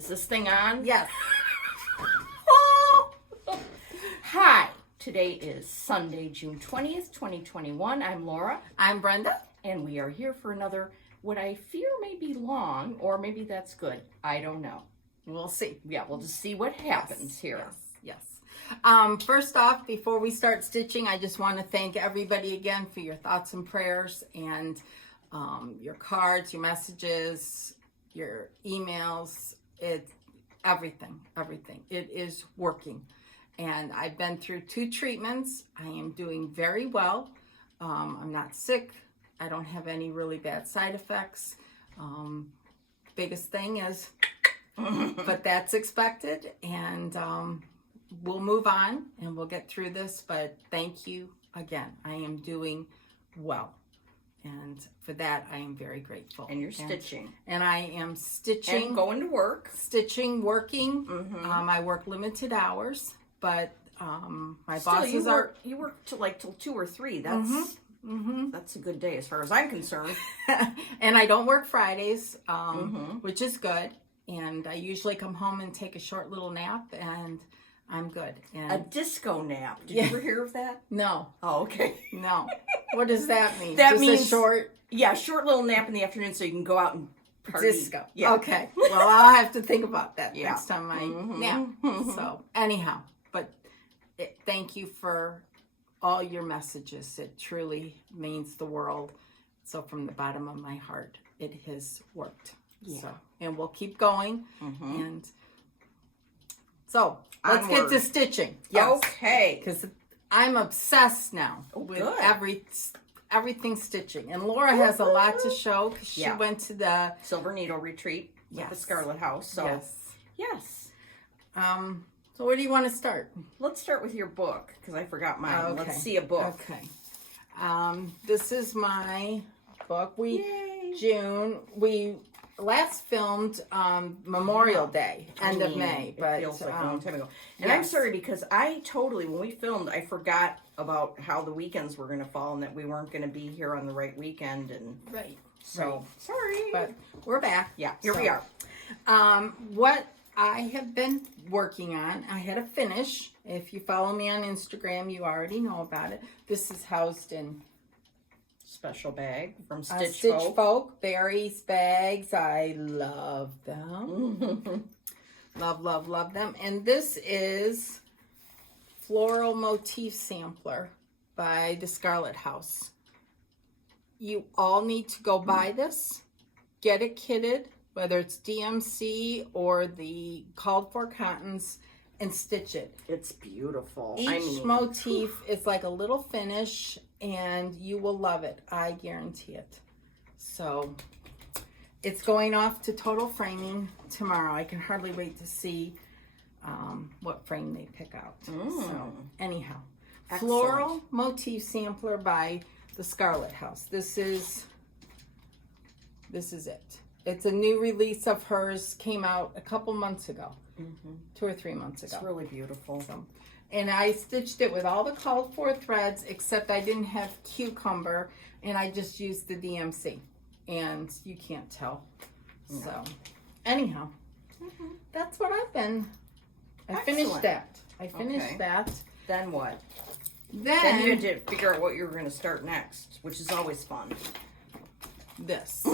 Is this thing on? Yes. Hi. Today is Sunday, June 20th, 2021. I'm Laura. I'm Brenda. And we are here for another, what I fear may be long, or maybe that's good. I don't know. We'll see. Yeah, we'll just see what happens here. Yes. First off, before we start stitching, I just want to thank everybody again for your thoughts and prayers and your cards, your messages, your emails. It's everything. It is working. And I've been through 2 treatments. I am doing very well. I'm not sick. I don't have any really bad side effects. Biggest thing is, but that's expected. And we'll move on and we'll get through this. But thank you again. I am doing well. And for that, I am very grateful. And you're stitching. And I am stitching. And going to work. Stitching, working. I work limited hours. But my bosses are. You work till 2 or 3. That's a good day as far as I'm concerned. And I don't work Fridays, which is good. And I usually come home and take a short little nap, and I'm good. And a disco nap. Did you ever hear of that? No. Oh, okay. No. What does that mean? That Just means a short. Yeah, short little nap in the afternoon so you can go out and party. Disco. Yeah. Okay. Well, I'll have to think about that next time I nap. So anyhow. Thank you for all your messages. It truly means the world. So from the bottom of my heart, it has worked. Yeah. So, and we'll keep going. And so let's get to stitching. Yes. Okay. Because I'm obsessed now with everything stitching. And Laura has a lot to show because she went to the Silver Needle Retreat with the Scarlet House. So yes. So where do you want to start? Let's start with your book, because I forgot mine. Okay. Let's see a book. Okay. This is my book. We last filmed Memorial Day, end of May. But it feels like a long time ago. And I'm sorry, because when we filmed, I forgot about how the weekends were going to fall and that we weren't going to be here on the right weekend. And so, sorry. But we're back. Yeah, here we are. What I have been working on, I had a finish. If you follow me on Instagram, you already know about it. This is housed in special bag from Stitch Folk. Berries bags. I love them. love them. And this is Floral Motif Sampler by the Scarlet House. You all need to go buy this. Get it kitted, whether it's DMC or the called for cottons, and stitch it. It's beautiful. Each motif is like a little finish, and you will love it. I guarantee it. So it's going off to total framing tomorrow. I can hardly wait to see what frame they pick out. So anyhow, Floral Motif Sampler by the Scarlet House. This is it. It's a new release of hers. Came out a couple months ago. 2 or 3 months ago. It's really beautiful. So, and I stitched it with all the called for threads, except I didn't have cucumber, and I just used the DMC. And you can't tell. No. So, anyhow, that's what I've been. I finished that. Then what? Then you had to figure out what you were going to start next, which is always fun. This.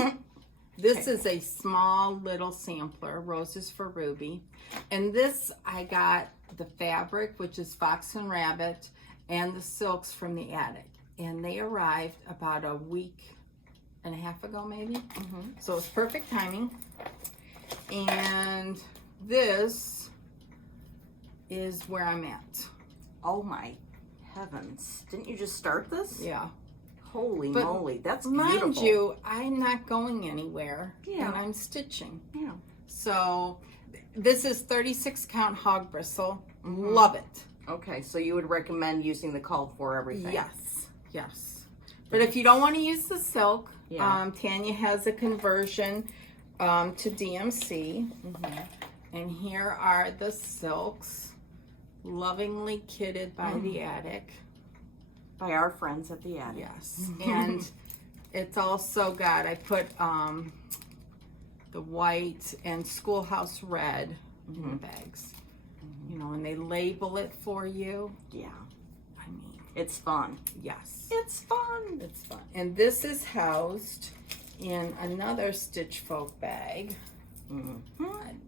This is a small little sampler, Roses for Ruby. And this, I got the fabric, which is Fox and Rabbit, and the silks from the attic. And they arrived about a week and a half ago, maybe. So it's perfect timing. And this is where I'm at. Oh my heavens. Didn't you just start this? Yeah. Holy moly, that's beautiful. Mind you, I'm not going anywhere, and I'm stitching. Yeah. So this is 36 count hog bristle. Love it. Okay, so you would recommend using the called for everything? Yes. But if you don't want to use the silk, Tanya has a conversion to DMC. And here are the silks, lovingly kitted by the attic. By our friends at the attic. Yes. And it's also got, I put the white and schoolhouse red in the bags. You know, and they label it for you. Yeah. I mean, it's fun. Yes. It's fun. It's fun. And this is housed in another Stitch Folk bag. I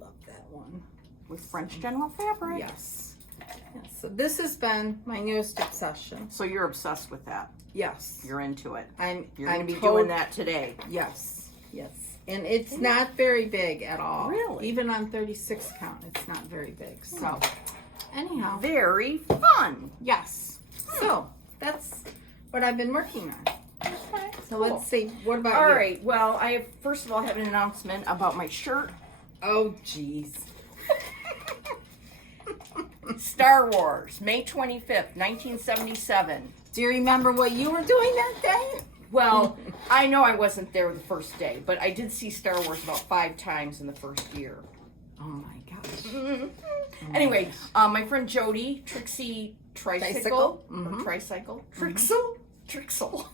love that one. With French General fabric. Yes. So this has been my newest obsession. So you're obsessed with that. Yes. You're into it. You're I'm going to be doing that today. Yes. Yes. And it's not very big at all. Really? Even on 36 count, it's not very big. So, anyhow. Very fun. Yes. So, that's what I've been working on. Okay. So let's see. What about you? All right. Well, I first of all have an announcement about my shirt. Oh, jeez. Star Wars, May 25th, 1977. Do you remember what you were doing that day? Well, I know I wasn't there the first day, but I did see Star Wars about 5 times in the first year. Oh my gosh. Anyway, my friend Jody, Trixie Tricycle, or Tricycle, Trixel.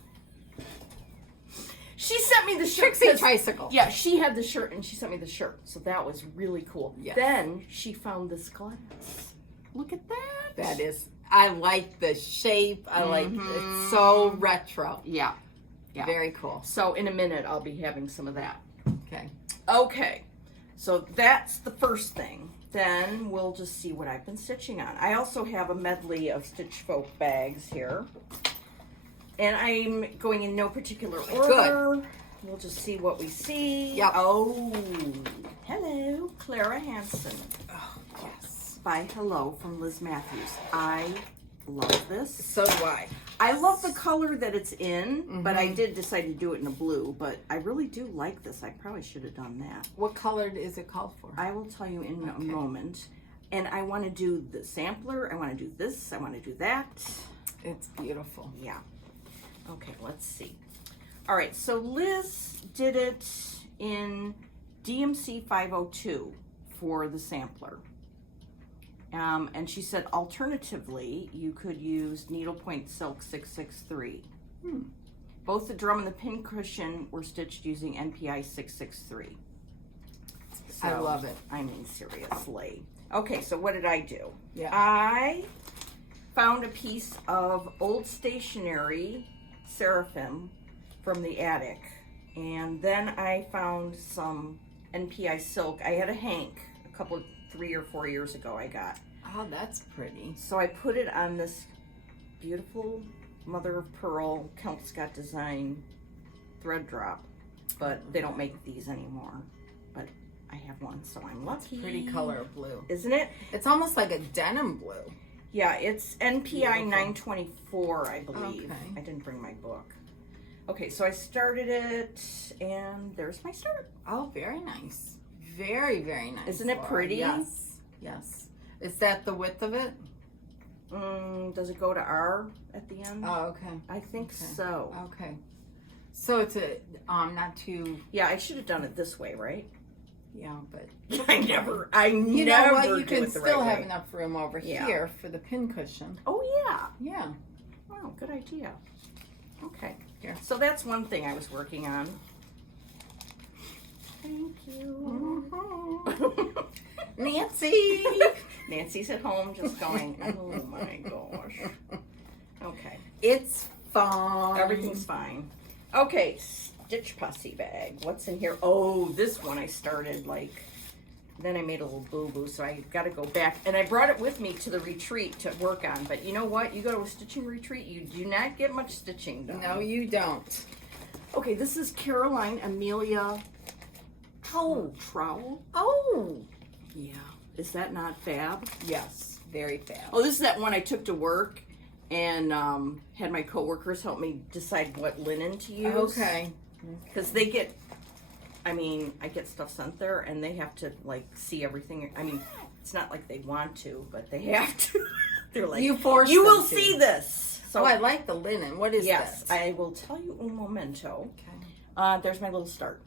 She sent me the shirt. Trixie Tricycle. Yeah, she had the shirt and she sent me the shirt. So that was really cool. Yes. Then she found this glass. Look at that. That is, I like the shape. I like, it's so retro. Yeah. Yeah. Very cool. So in a minute, I'll be having some of that. Okay. Okay. So that's the first thing. Then we'll just see what I've been stitching on. I also have a medley of Stitch Folk bags here. And I'm going in no particular order. Good. We'll just see what we see. Yep. Oh, hello, Clara Hansen. Oh, yes. By Hello from Liz Matthews. I love this. So do I. I love the color that it's in, but I did decide to do it in a blue. But I really do like this. I probably should have done that. What color is it called for? I will tell you in a moment. And I want to do the sampler. I want to do this. I want to do that. It's beautiful. Yeah. Okay, let's see. All right, so Liz did it in DMC 502 for the sampler. And she said, alternatively, you could use Needlepoint Silk 663. Both the drum and the pin cushion were stitched using NPI 663. So, I love it. I mean, seriously. Okay, so what did I do? Yeah. I found a piece of old stationery seraphim from the attic. And then I found some NPI silk. I had a Hank a couple, 3 or 4 years ago I got. Oh, that's pretty. So I put it on this beautiful mother of pearl Count Scott design thread drop, but they don't make these anymore. But I have one, so I'm lucky. Pretty color of blue, isn't it? It's almost like a denim blue. Yeah, it's NPI Beautiful. 924, I believe. Okay. I didn't bring my book. Okay, so I started it, and there's my start. Oh, very nice. Very, very nice. Isn't it pretty? Yes. Yes. Is that the width of it? Does it go to R at the end? Oh, okay. I think so. Okay. So it's a not too. Yeah, I should have done it this way, right? Yeah, but I never you know what? You do can it the still right have way. enough room over here for the pin cushion. Oh yeah. Yeah. Wow, good idea. Okay. Here. So that's one thing I was working on. Thank you. Nancy. Nancy's at home just going, oh my gosh. Okay. It's fine. Everything's fine. Okay, Stitch Pussy bag. What's in here? Oh, this one I started then I made a little boo-boo, so I got to go back. And I brought it with me to the retreat to work on. But you know what? You go to a stitching retreat, you do not get much stitching done. No, you don't. Okay, this is Caroline Amelia Trowel. Oh. Yeah. Is that not fab? Yes. Very fab. Oh, this is that one I took to work and had my coworkers help me decide what linen to use. Okay. Because they get, I get stuff sent there and they have to see everything. It's not like they want to, but they have to. They're like, you force you them will to. see this. So I like the linen. What is that? Yes, I will tell you un momento. Okay. There's my little start.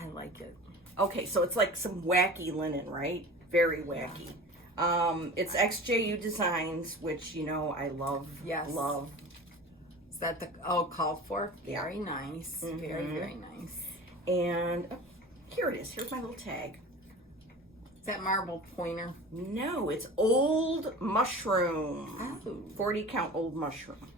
I like it. Okay, so it's like some wacky linen, right? Very wacky. It's XJU Designs, which I love. Yes. Love. Is that the called for? Very nice. Very, very nice. And Here it is. Here's my little tag. Is that marble pointer? No, it's old mushroom. Oh. 40 count old mushroom.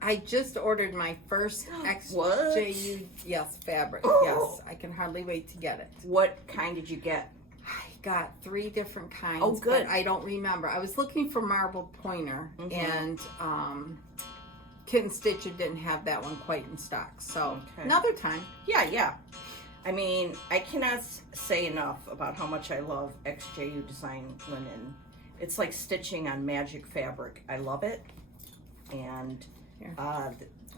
I just ordered my first What? XJU fabric. Oh. Yes, I can hardly wait to get it. What kind did you get? I got 3 different kinds. Oh, good. But I don't remember. I was looking for marble pointer, Mhm. and Kitten Stitcher didn't have that one quite in stock. So Okay. another time. Yeah. I mean, I cannot say enough about how much I love XJU design linen. It's like stitching on magic fabric. I love it. And Here.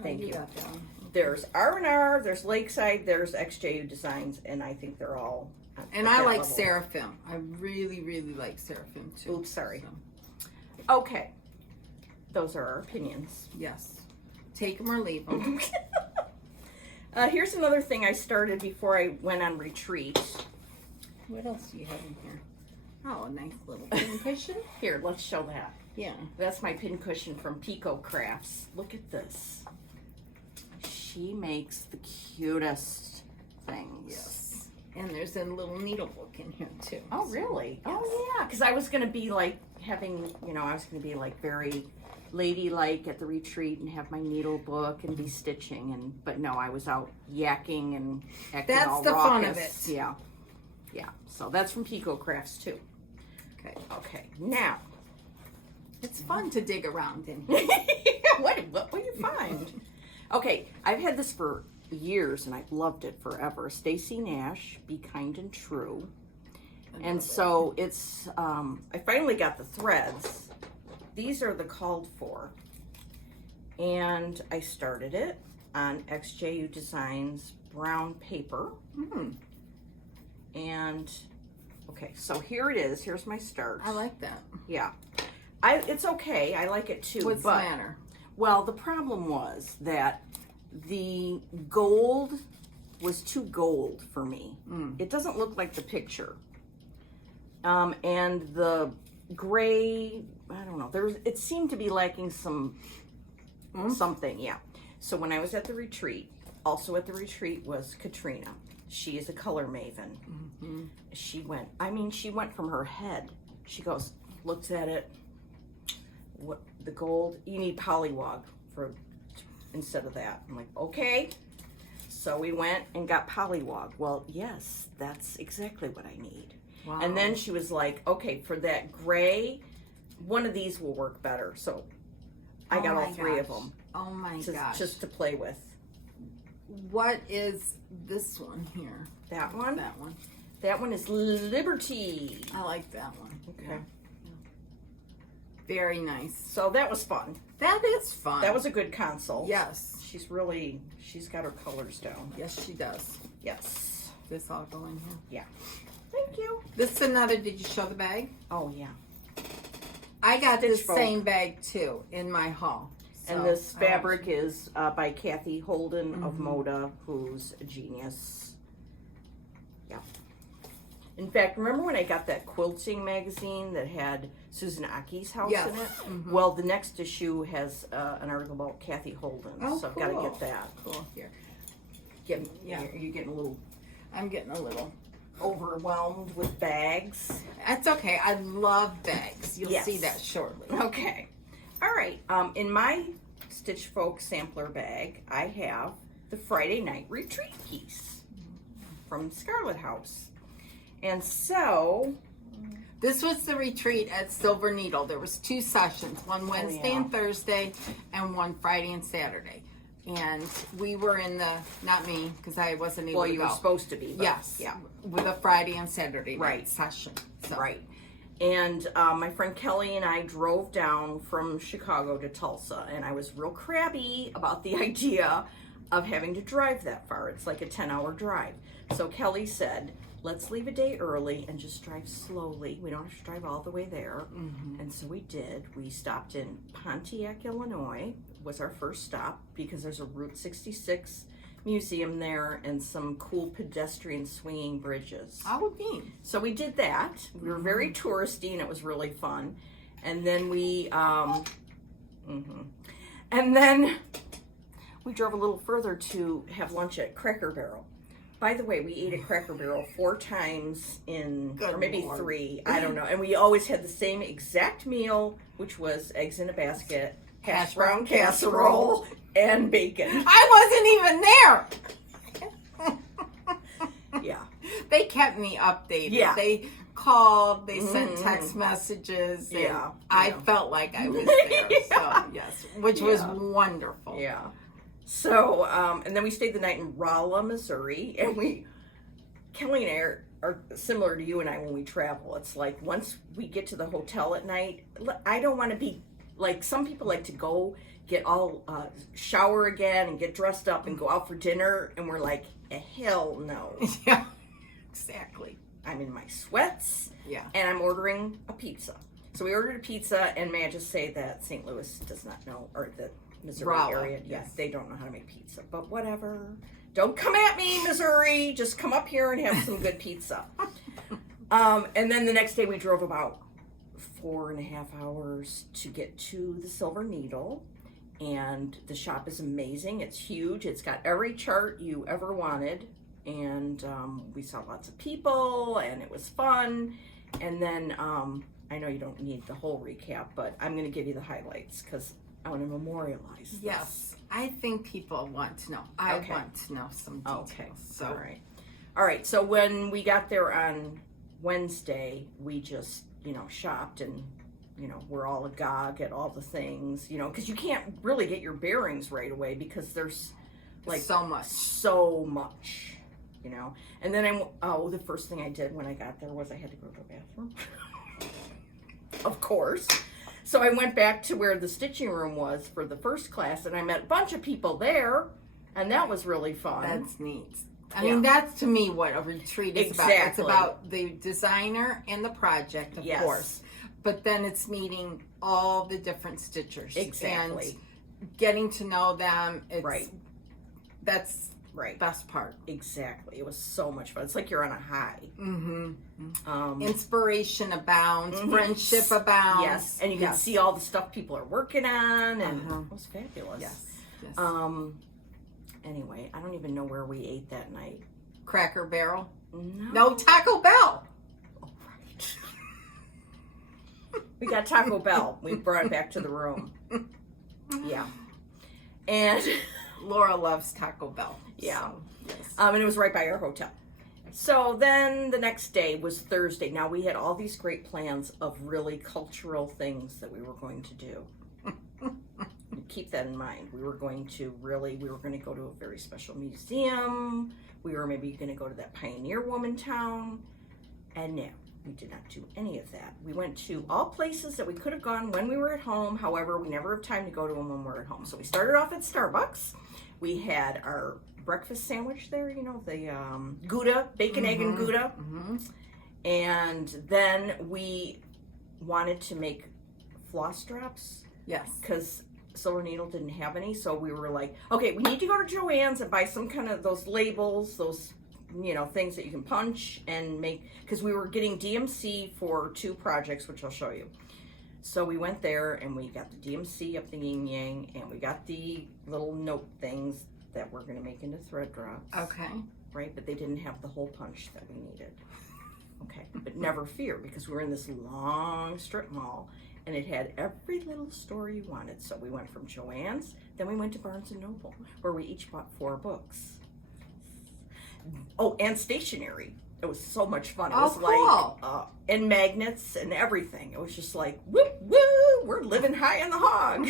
thank you. Got that one. There's R&R, there's Lakeside, there's XJU Designs, and I think they're all at And that I like level. Seraphim. I really, really like Seraphim too. Oops, sorry. So, Okay. Those are our opinions. yes. Take them or leave them. Here's another thing I started before I went on retreat. What else do you have in here? Oh, a nice little pin cushion. Here, let's show that. Yeah. That's my pin cushion from Pico Crafts. Look at this. She makes the cutest things. Yes. And there's a little needlebook in here too. Oh, really? Yes. Oh, yeah. Because I was going to be like having, I was going to be like very ladylike at the retreat and have my needle book and be stitching. But no, I was out yakking and acting That's all the fun raucous. of it. Yeah. Yeah. So that's from Pico Crafts too. Okay. Okay. Now. It's fun to dig around in here. what will you find? Okay, I've had this for years and I've loved it forever. Stacy Nash, Be Kind and True. And so it's, I finally got the threads. These are the called for. And I started it on XJU Designs brown paper. And, okay, so here it is. Here's my start. I like that. Yeah. It's okay. I like it too. What's the matter? Well, the problem was that the gold was too gold for me. It doesn't look like the picture. And the gray, I don't know. It seemed to be lacking something. Yeah. So when I was at the retreat, also at the retreat was Katrina. She is a color maven. She went from her head. She goes, looks at it. What the gold? You need polywog instead of that. I'm like, okay. So we went and got polywog. Well, yes, that's exactly what I need. Wow. And then she was like, okay, for that gray, one of these will work better. So I got all 3 of them. Oh my gosh. Just to play with. What is this one here? That one? That one. That one is Liberty. I like that one. Okay. Yeah. Very nice. So that was fun. That is fun. That was a good console. Yes. She's got her colors down. Yes, she does. Yes. This all go in here. Yeah. Thank you. This is another, did you show the bag? Oh, yeah. I got this Stitch folk. same bag too in my haul. And So, this I fabric is by Kathy Holden of Moda, who's a genius. Yeah. In fact, remember when I got that quilting magazine that had Susan Aki's house Yes. in it? Mhm. Well, the next issue has an article about Kathy Holden, Oh, so I've got to cool. get that. Cool. Here. Yeah. Yeah. You're getting a little I'm getting a little. overwhelmed with bags. That's okay. I love bags. You'll Yes. see that shortly. Okay. All right. In my Stitch Folk sampler bag, I have the Friday Night Retreat piece from Scarlet House. And so, This was the retreat at Silver Needle. There was 2 sessions, one Wednesday yeah. and Thursday, and one Friday and Saturday. And we were in the, not me, because I wasn't able well, to you go. were supposed to be. But Yes. Yeah. With a Friday and Saturday night Right. session. So. Right. And my friend Kelly and I drove down from Chicago to Tulsa, and I was real crabby about the idea of having to drive that far. It's like a 10-hour drive. So Kelly said, let's leave a day early and just drive slowly. We don't have to drive all the way there. And so we did. We stopped in Pontiac, Illinois, was our first stop, because there's a Route 66 museum there and some cool pedestrian swinging bridges. Oh, neat. So we did that. We were very touristy and it was really fun. And then we and then we drove a little further to have lunch at Cracker Barrel. By the way, we ate at Cracker Barrel 4 times or maybe Lord. 3, I don't know. And we always had the same exact meal, which was eggs in a basket, hash brown casserole, and bacon. I wasn't even there. Yeah. They kept me updated. Yeah. They called, they sent text messages. And Yeah. I felt like I was there. So, yes, which was wonderful. Yeah. So, and then we stayed the night in Rolla, Missouri, and Kelly and I are similar to you and I when we travel. It's like once we get to the hotel at night, I don't want to be like some people like to go get all shower again and get dressed up and go out for dinner, and we're like, hell no. Yeah, exactly. I'm in my sweats, and I'm ordering a pizza. So we ordered a pizza, and may I just say that St. Louis does not know, or the Missouri area, yes, they don't know how to make pizza, but whatever. Don't come at me, Missouri. Just come up here and have some good pizza. And then the next day we drove about 4.5 hours to get to the Silver Needle, and the shop is amazing. It's huge. It's got every chart you ever wanted, and we saw lots of people, and it was fun. And then I know you don't need the whole recap, but I'm going to give you the highlights because I want to memorialize this. Yes, I think people want to know. I want to know some details. Okay, so. All right, so when we got there on Wednesday, we just, shopped and, we're all agog at all the things, because you can't really get your bearings right away because there's like so much, And then the first thing I did when I got there was I had to go to the bathroom. Of course. So I went back to where the stitching room was for the first class, and I met a bunch of people there, and that was really fun. That's neat. I mean, that's to me what a retreat is about. It's about the designer and the project, of course. But then it's meeting all the different stitchers. Exactly. And getting to know them. It's, That's best part. Exactly. It was so much fun. It's like you're on a high. Inspiration abounds. Friendship abounds. Yes. And you can see all the stuff people are working on, and it was fabulous. Yes. Anyway, I don't even know where we ate that night. Cracker Barrel? No, Taco Bell. Oh, right. We got Taco Bell. We brought it back to the room. Yeah. And Laura loves Taco Bell. Yeah. So, yes. And it was right by our hotel. So then the next day was Thursday. Now we had all these great plans of really cultural things that we were going to do. Keep that in mind. We were going to go to a very special museum. We were maybe going to go to that Pioneer Woman town. And no, we did not do any of that. We went to all places that we could have gone when we were at home. However, we never have time to go to them when we're at home. So we started off at Starbucks. We had our breakfast sandwich there, the Gouda, bacon, egg, and Gouda. And then we wanted to make floss drops. Yes. Because Silver Needle didn't have any, so we were like, okay, we need to go to Joann's and buy some kind of those labels, those, things that you can punch and make, because we were getting DMC for 2 projects, which I'll show you. So we went there and we got the DMC up the yin yang, and we got the little note things that we're going to make into thread drops. Okay. Right, but they didn't have the hole punch that we needed. Okay, but never fear, because we were in this long strip mall, and it had every little store you wanted. So we went from Joann's, then we went to Barnes & Noble, where we each bought 4 books. Oh, and stationery. It was so much fun. It was cool. And magnets and everything. It was just like, woo, woo, we're living high on the hog.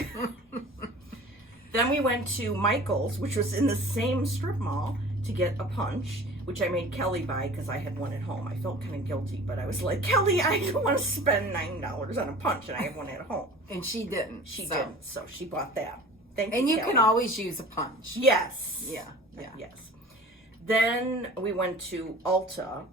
Then we went to Michael's, which was in the same strip mall, to get a punch, which I made Kelly buy because I had one at home. I felt kind of guilty, but I was like, Kelly, I don't want to spend $9 on a punch, and I have one at home. And she didn't. She didn't, so she bought that. Thank you, Kelly. can always use a punch. Yes. Yeah. Yes. Then we went to Ulta,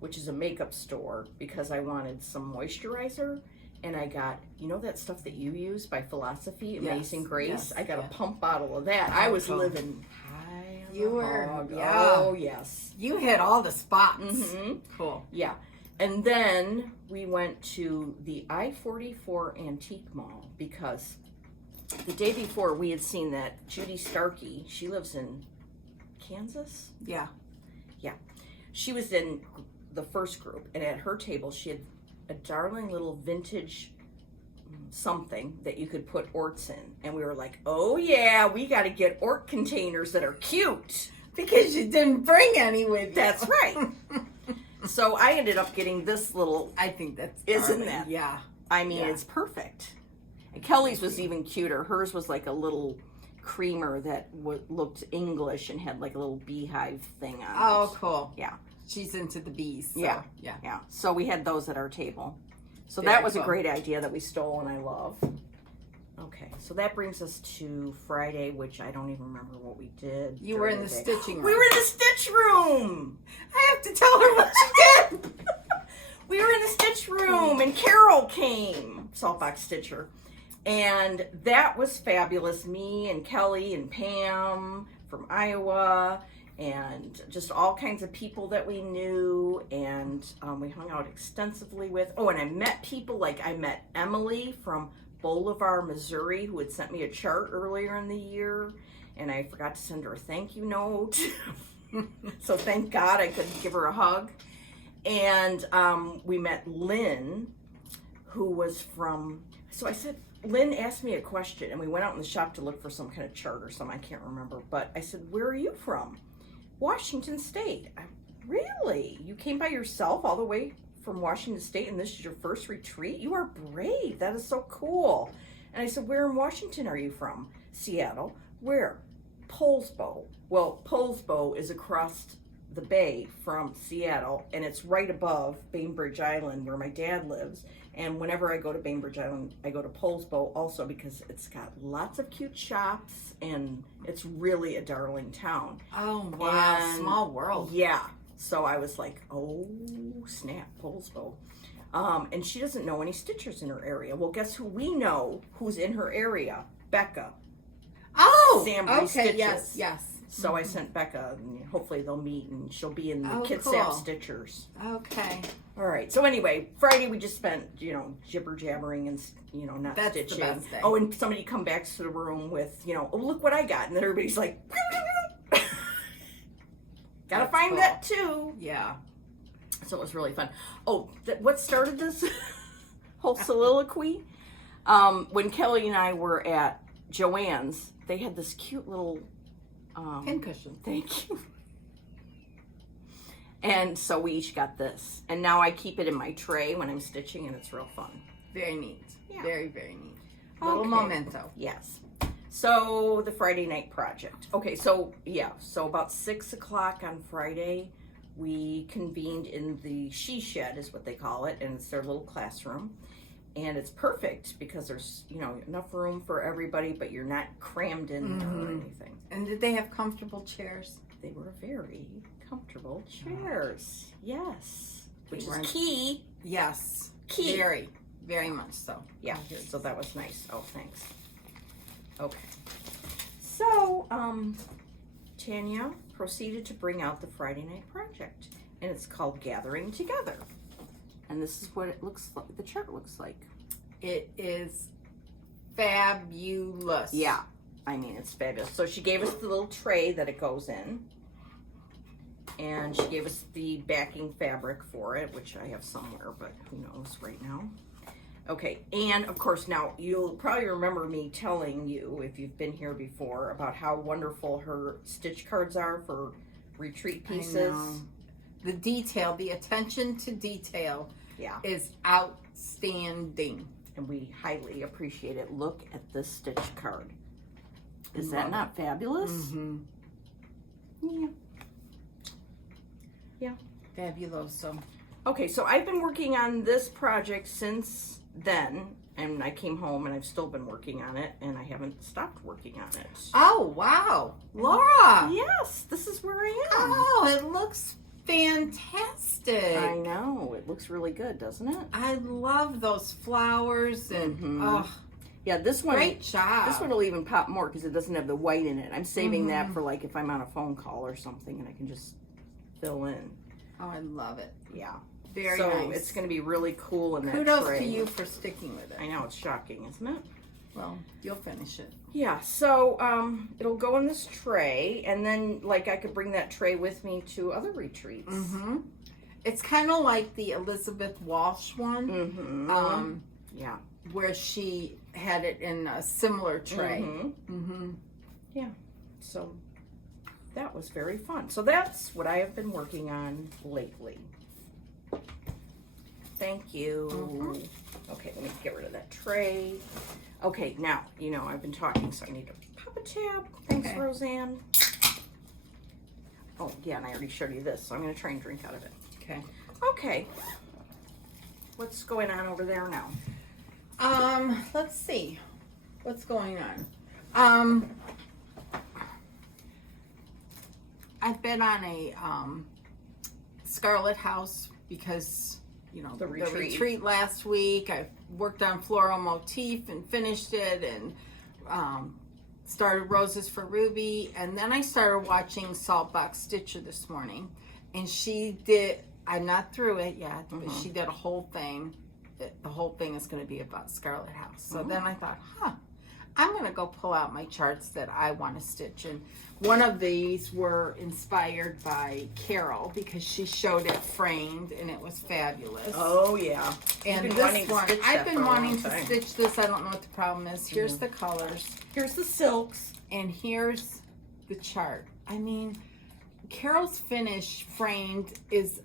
which is a makeup store, because I wanted some moisturizer. And I got, that stuff that you use by Philosophy, Amazing Grace? Yes, I got a pump bottle of that. I was living high on You the were, hog. yeah. Oh, yes. You hit all the spots. Cool. Yeah. And then we went to the I-44 Antique Mall, because the day before we had seen that Judy Starkey, she lives in Kansas? Yeah. She was in the first group, and at her table she had a darling little vintage something that you could put orts in, and we were like, oh yeah, we got to get ort containers that are cute. Because you didn't bring any with you. That's right. So I ended up getting this little, I think that's isn't darling. that? Yeah. I mean, Yeah. it's perfect. And Kelly's was even cuter. Hers was like a little creamer that looked English and had like a little beehive thing on it. Oh, cool. Yeah. She's into the bees. So, Yeah. Yeah. Yeah. So we had those at our table. So Very that was a cool. great idea that we stole and I love. Okay, so that brings us to Friday, which I don't even remember what we did. You were in during the day. stitching room. We were in the stitch room. I have to tell her what you did. We were in the stitch room and Carol came, Saltbox Stitcher. And that was fabulous. Me and Kelly and Pam from Iowa and just all kinds of people that we knew. And we hung out extensively with. Oh, and I met people like I met Emily from Bolivar, Missouri, who had sent me a chart earlier in the year. And I forgot to send her a thank you note. So thank God I could give her a hug. And we met Lynn, who was from, so I said, Lynn asked me a question, and we went out in the shop to look for some kind of chart or something, I can't remember, but I said, where are you from? Washington State. Really? You came by yourself all the way from Washington State, and this is your first retreat? You are brave. That is so cool. And I said, where in Washington are you from? Seattle. Where? Poulsbo. Well, Poulsbo is across the bay from Seattle, and it's right above Bainbridge Island where my dad lives. And whenever I go to Bainbridge Island, I go to Poulsbo also because it's got lots of cute shops and it's really a darling town. Oh, wow. And Small world. yeah. So I was like, oh, snap, Poulsbo. And she doesn't know any stitchers in her area. Well, guess who we know who's in her area? Becca. Oh, Sambry okay. Stitches. Yes, yes. So I sent Becca, and hopefully they'll meet, and she'll be in the Oh, Kitsap cool. Stitchers. Okay. All right. So anyway, Friday we just spent, jibber jabbering and, not That's the stitching. best day. Oh, and somebody come back to the room with, oh, look what I got. And then everybody's like, gotta That's find cool. that too. Yeah. So it was really fun. Oh, what started this whole soliloquy? When Kelly and I were at Joann's, they had this cute little Pincushion. thank you. And so we each got this. And now I keep it in my tray when I'm stitching, and it's real fun. Very neat. Yeah. Very, very neat. Little Okay. memento. Yes. So the Friday night project. Okay, so about 6 o'clock on Friday, we convened in the she shed is what they call it, and it's their little classroom. And it's perfect because there's, enough room for everybody, but you're not crammed in there or anything. And did they have comfortable chairs? They were very comfortable chairs. Yes. Which is weren't- key. Yes. Key. Very, very much so. Yeah, so that was nice. Oh, thanks. Okay. So, Tanya proceeded to bring out the Friday night project, and it's called Gathering Together. And this is what it looks like, the chart looks like. It is fabulous. Yeah, I mean, it's fabulous. So she gave us the little tray that it goes in, and she gave us the backing fabric for it, which I have somewhere, but who knows right now. Okay, and of course now you'll probably remember me telling you, if you've been here before, about how wonderful her stitch cards are for retreat pieces. I know. The detail, the attention to detail Yeah, is outstanding. and we highly appreciate it. Look at this stitch card. Is Love that it. not fabulous? Mm-hmm. Yeah. Fabuloso. Okay, so I've been working on this project since then, and I came home and I've still been working on it, and I haven't stopped working on it. Oh, wow. Laura. Yes, this is where I am. Oh, it looks fantastic. I know, it looks really good, doesn't it? I love those flowers and Mhm. Yeah, this one, great job. this one will even pop more because it doesn't have the white in it. I'm saving that Mhm. for like if I'm on a phone call or something, and I can just fill in. Oh, I love it. Yeah. Very so nice. it's going to be really cool in that Kudos tray. to you for sticking with it. I know, it's shocking, isn't it? Well, you'll finish it. Yeah, so it'll go in this tray, and then like I could bring that tray with me to other retreats. Mm-hmm. It's kind of like the Elizabeth Walsh one. Mm-hmm. Yeah. Where she had it in a similar tray. Mm-hmm. Mm-hmm. Yeah. So that was very fun. So that's what I have been working on lately. Thank you. Mm-hmm. Okay, let me get rid of that tray. Okay, now, you know, I've been talking, so I need to pop a tab. Thanks, Okay. Roseanne. Oh, yeah, and I already showed you this, so I'm going to try and drink out of it. Okay. Okay. What's going on over there now? Let's see. What's going on? I've been on a Scarlet house because, you know, The retreat. last week. I worked on Floral Motif and finished it, and started Roses for Ruby, and then I started watching Saltbox Stitcher this morning, and she did. I'm not through it yet, but she did a whole thing. The whole thing is going to be about Scarlet House. So then I thought, I'm going to go pull out my charts that I want to stitch. And one of these were inspired by Carol because she showed it framed and it was fabulous. Oh, yeah. And this one, I've been wanting to stitch this. I don't know what the problem is. Here's the colors. Here's the silks. And here's the chart. I mean, Carol's finish framed is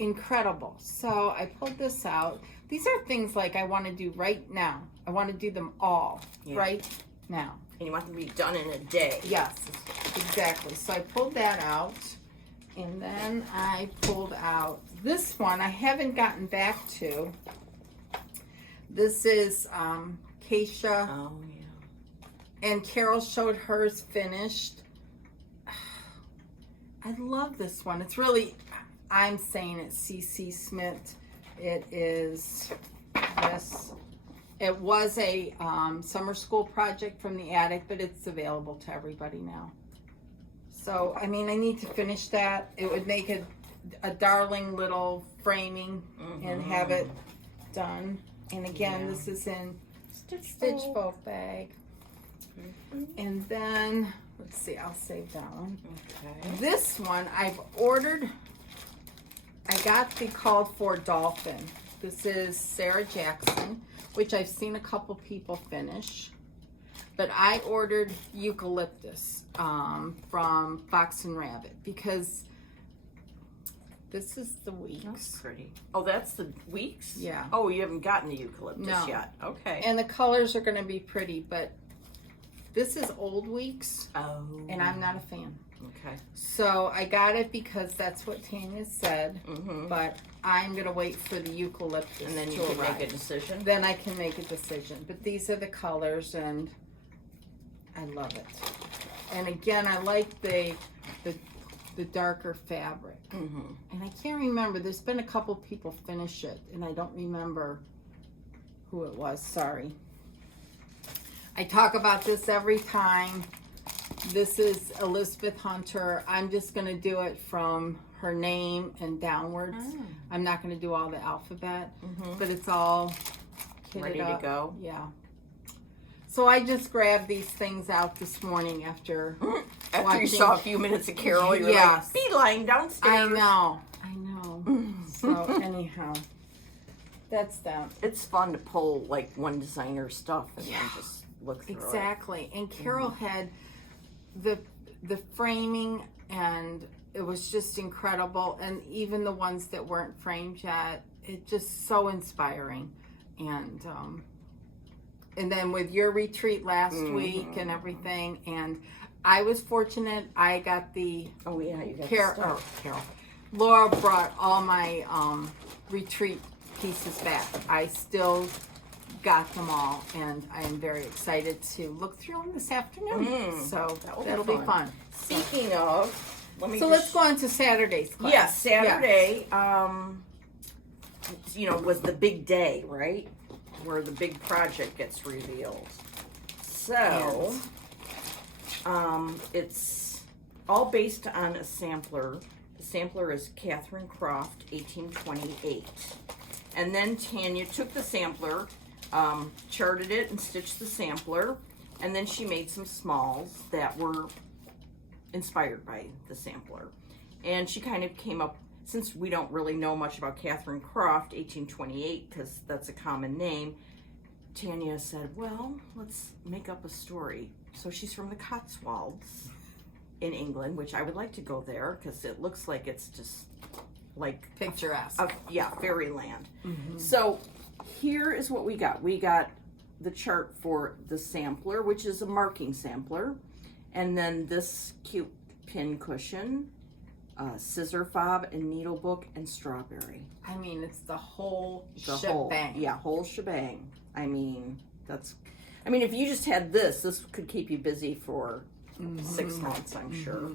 incredible. So I pulled this out. These are things like I want to do right now. I want to do them all right now. And you want them to be done in a day. Yes, exactly. So I pulled that out. And then I pulled out this one I haven't gotten back to. This is Keisha. Oh, yeah. And Carol showed hers finished. I love this one. It's really, I'm saying it's C.C. Smith. It is this. It was a summer school project from the attic, but it's available to everybody now. So, I mean, I need to finish that. It would make a darling little framing and have it done. And again, this is in Stitch Folk bag. And then, let's see, I'll save that one. Okay. This one I've ordered. I got the called for dolphin. This is Sarah Jackson, which I've seen a couple people finish. But I ordered eucalyptus from Fox and Rabbit because this is the weeks. That's pretty. Oh, that's the weeks? Yeah. Oh, you haven't gotten the eucalyptus No. yet. Okay. And the colors are going to be pretty, but this is old weeks, Oh. and I'm not a fan. Okay. So I got it because that's what Tanya said, Mm-hmm. but I'm going to wait for the eucalyptus And then you to can arrive. make a decision. Then I can make a decision. But these are the colors, and I love it. And again, I like the darker fabric. Mm-hmm. And I can't remember. There's been a couple people finish it, and I don't remember who it was. Sorry. I talk about this every time. This is Elizabeth Hunter. I'm just going to do it from her name and downwards. Oh. I'm not going to do all the alphabet, Mm-hmm. but it's all kitted Ready to up. go? Yeah. So I just grabbed these things out this morning after After watching. you saw a few minutes of Carol, you were Yes. like, beeline downstairs. I know. So anyhow, that's that. It's fun to pull like one designer's stuff and then just look through Exactly. And Carol had the framing, and it was just incredible. And even the ones that weren't framed yet, it just so inspiring. And then with your retreat last week and everything, and I was fortunate. I got the it. Oh yeah, you got Carol. stuff. Laura brought all my retreat pieces back. I still got them all, and I am very excited to look through them this afternoon. So that'll be fun. Speaking of, Let's go on to Saturday's class. Yes, Saturday, was the big day, right? Where the big project gets revealed. So, it's all based on a sampler. The sampler is Catherine Croft, 1828. And then Tanya took the sampler, charted it and stitched the sampler, and then she made some smalls that were inspired by the sampler. And she kind of came up, since we don't really know much about Catherine Croft, 1828, because that's a common name, Tanya said, well, let's make up a story. So she's from the Cotswolds in England, which I would like to go there because it looks like it's just like picturesque. Yeah, fairyland. So here is what we got. We got the chart for the sampler, which is a marking sampler, and then this cute pin cushion, scissor fob and needle book and strawberry. I mean, it's the whole shebang. Whole shebang. I mean, if you just had this could keep you busy for 6 months, I'm sure.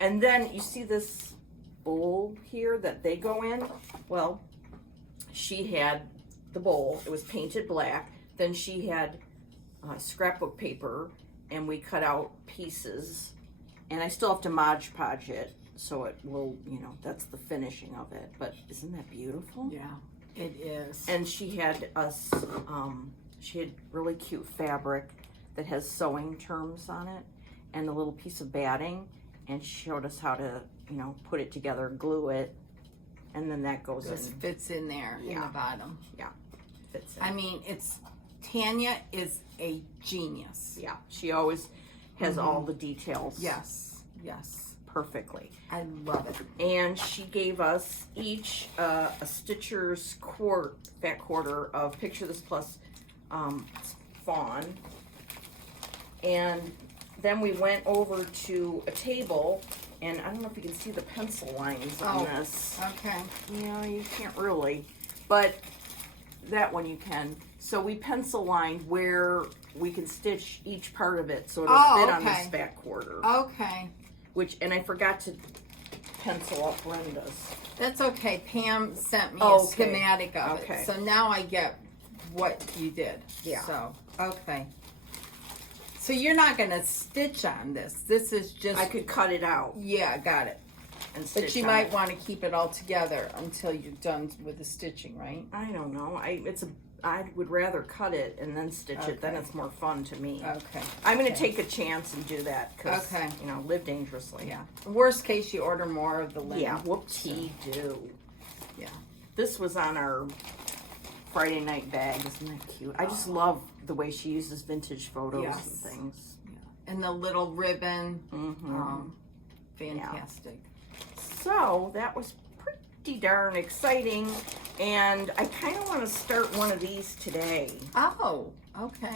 And then you see this bowl here that they go in. Well, she had the bowl. It was painted black. Then she had scrapbook paper, and we cut out pieces. And I still have to Mod Podge it, so it will, that's the finishing of it. But isn't that beautiful? Yeah, it is. And she had she had really cute fabric that has sewing terms on it and a little piece of batting, and she showed us how to, put it together, glue it, and then that goes in. Fits in there in the bottom. Yeah, fits in. I mean, Tanya is a genius. Yeah, she always has all the details. Yes. Perfectly. I love it. And she gave us each a Stitcher's fat quarter of Picture This Plus fawn. And then we went over to a table, and I don't know if you can see the pencil lines on this. Okay. You can't really, but that one you can. So we pencil lined where we can stitch each part of it so it'll fit on this fat quarter. Okay. And I forgot to pencil up Brenda's. That's okay. Pam sent me a schematic of it. So now I get what you did. Yeah. So, okay. So you're not going to stitch on this. This is just... I could cut it out. Yeah, got it. And stitch but you might want to keep it all together until you're done with the stitching, right? I don't know. I would rather cut it and then stitch it. Then it's more fun to me. Okay. I'm going to take a chance and do that because, live dangerously. Yeah. Worst case, you order more of the linen. Yeah, whoop-dee-doo. Yeah. This was on our Friday night bag. Isn't that cute? I just love the way she uses vintage photos and things. Yeah. And the little ribbon. Fantastic. Yeah. So that was pretty darn exciting. And I kind of want to start one of these today. Oh, okay.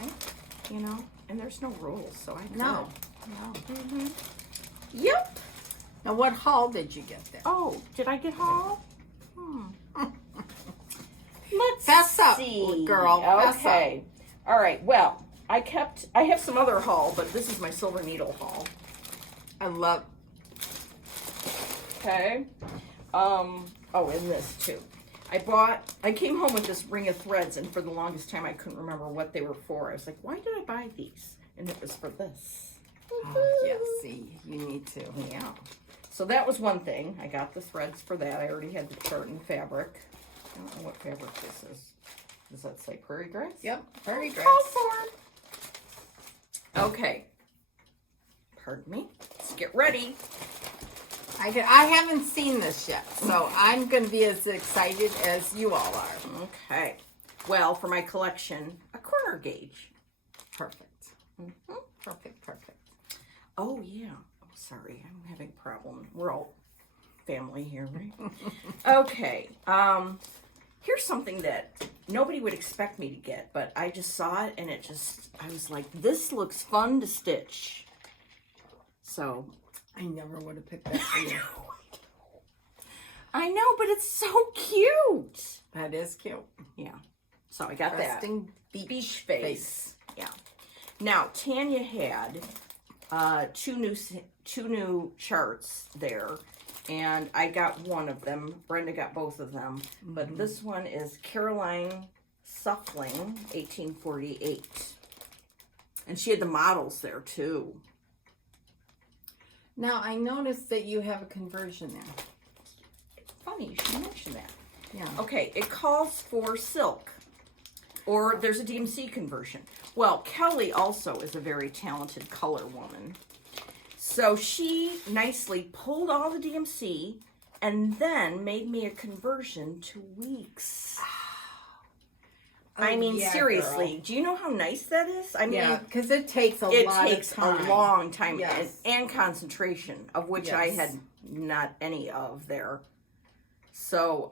And there's no rules, so I could. No. Yep. Now, what haul did you get there? Oh, did I get haul? Let's Fess up, see. girl. Okay. All right. Well, I have some other haul, but this is my silver needle haul. I love. Okay. And this too. I came home with this ring of threads, and for the longest time I couldn't remember what they were for. I was like, why did I buy these? And it was for this. Oh, yes, see, you need to. Yeah. So that was one thing. I got the threads for that. I already had the chart and fabric. I don't know what fabric this is. Does that say prairie grass? Yep, prairie grass. Call for. Okay. Pardon me. Let's get ready. I haven't seen this yet, so I'm going to be as excited as you all are. Okay. Well, for my collection, a corner gauge. Perfect. Perfect. Oh, yeah. Oh, sorry. I'm having a problem. We're all family here, right? Okay. Here's something that nobody would expect me to get, but I just saw it, and I was like, this looks fun to stitch. So... I never would have picked that for you. I know, but it's so cute. That is cute. Yeah. So I got Resting that. Beach face. Yeah. Now, Tanya had two new charts there, and I got one of them. Brenda got both of them. But this one is Caroline Suffling, 1848. And she had the models there, too. Now, I noticed that you have a conversion there. It's funny you should mention that. Yeah. Okay, it calls for silk. Or there's a DMC conversion. Well, Kelly also is a very talented color woman. So she nicely pulled all the DMC and then made me a conversion to weeks. I mean, seriously, girl. Do you know how nice that is? I mean, because it takes a lot of time. a long time Yes. and concentration, of which I had not any of there. So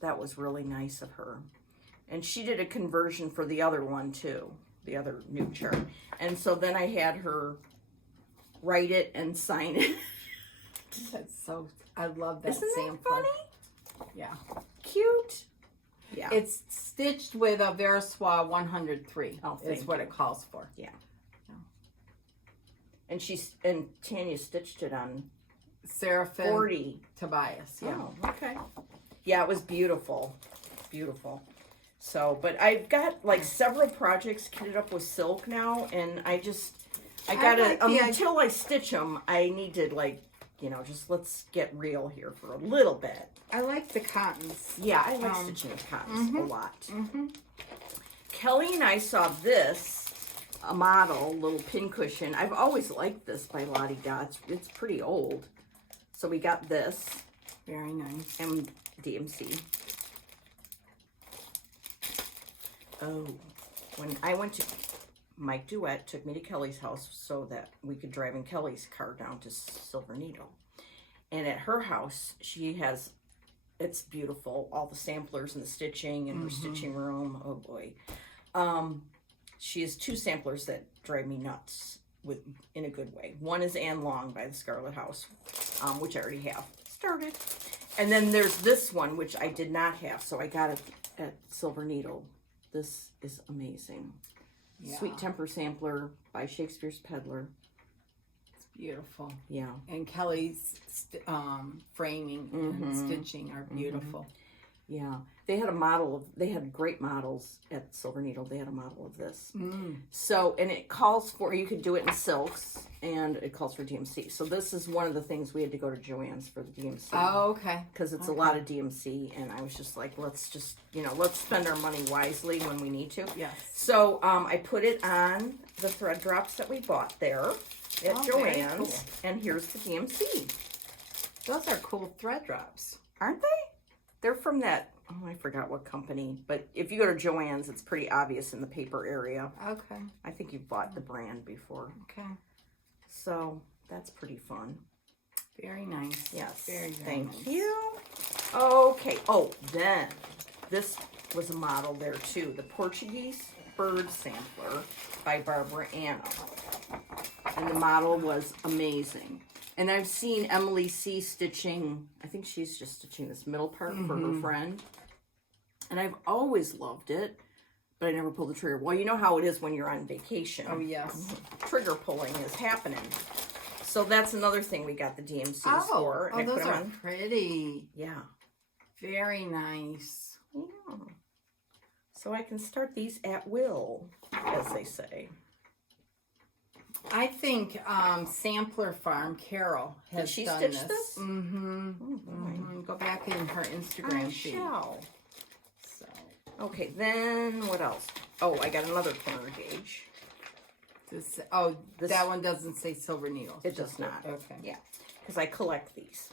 that was really nice of her. And she did a conversion for the other one too, the other new chart. And so then I had her write it and sign it. That's so, I love that Isn't sampler. that funny? Yeah. Cute. Yeah. It's stitched with a Veriswa 103 Oh, is thank what you. it calls for. Yeah. And Tanya stitched it on Seraphim 40. Tobias. Yeah. Oh, okay. Yeah, it was beautiful. Beautiful. So, but I've got like several projects kitted up with silk now, and I gotta, until I stitch them, I need to like, just let's get real here for a little bit. I like the cottons. Yeah, I like stitching with cottons a lot. Kelly and I saw this, a model, little pincushion. I've always liked this by Lottie Dots. It's pretty old. So we got this. Very nice. And DMC. Oh, when I went to, Mike Duet took me to Kelly's house so that we could drive in Kelly's car down to Silver Needle. And at her house, she has, it's beautiful, all the samplers and the stitching and her stitching room. Oh boy. She has two samplers that drive me nuts in a good way. One is Anne Long by the Scarlet House, which I already have started. And then there's this one, which I did not have, so I got it at Silver Needle. This is amazing. Yeah. Sweet Temper Sampler by Shakespeare's Peddler. It's beautiful. Yeah. And Kelly's framing and stitching are beautiful. Yeah. They had they had great models at Silver Needle. They had a model of this. So, and it calls for, you could do it in silks, and it calls for DMC. So this is one of the things we had to go to Joann's for the DMC. Oh, okay. Because it's a lot of DMC, and I was just like, let's just, let's spend our money wisely when we need to. Yes. So I put it on the thread drops that we bought there at Joann's, cool. and here's the DMC. Those are cool thread drops. Aren't they? They're from that, I forgot what company, but if you go to Joann's, it's pretty obvious in the paper area. Okay. I think you've bought the brand before. Okay. So that's pretty fun. Very nice. Yes. Very Thank nice. you. Okay. Oh, then this was a model there too. The Portuguese Bird Sampler by Barbara Anna. And the model was amazing. And I've seen Emily C. stitching, I think she's just stitching this middle part for her friend. And I've always loved it, but I never pulled the trigger. Well, you know how it is when you're on vacation. Oh, yes. Trigger pulling is happening. So that's another thing we got the DMCs for. Oh, And I put those them are on. pretty. Yeah. Very nice. Yeah. So I can start these at will, as they say. I think Sampler Farm, Carol, has Did she done stitch this? Mm-hmm. Oh, boy. Go back in her Instagram I feed. shall. So, Okay, then what else? Oh, I got another corner gauge. this, This- that one doesn't say Silver Needle. It does not. Okay. Yeah, because I collect these.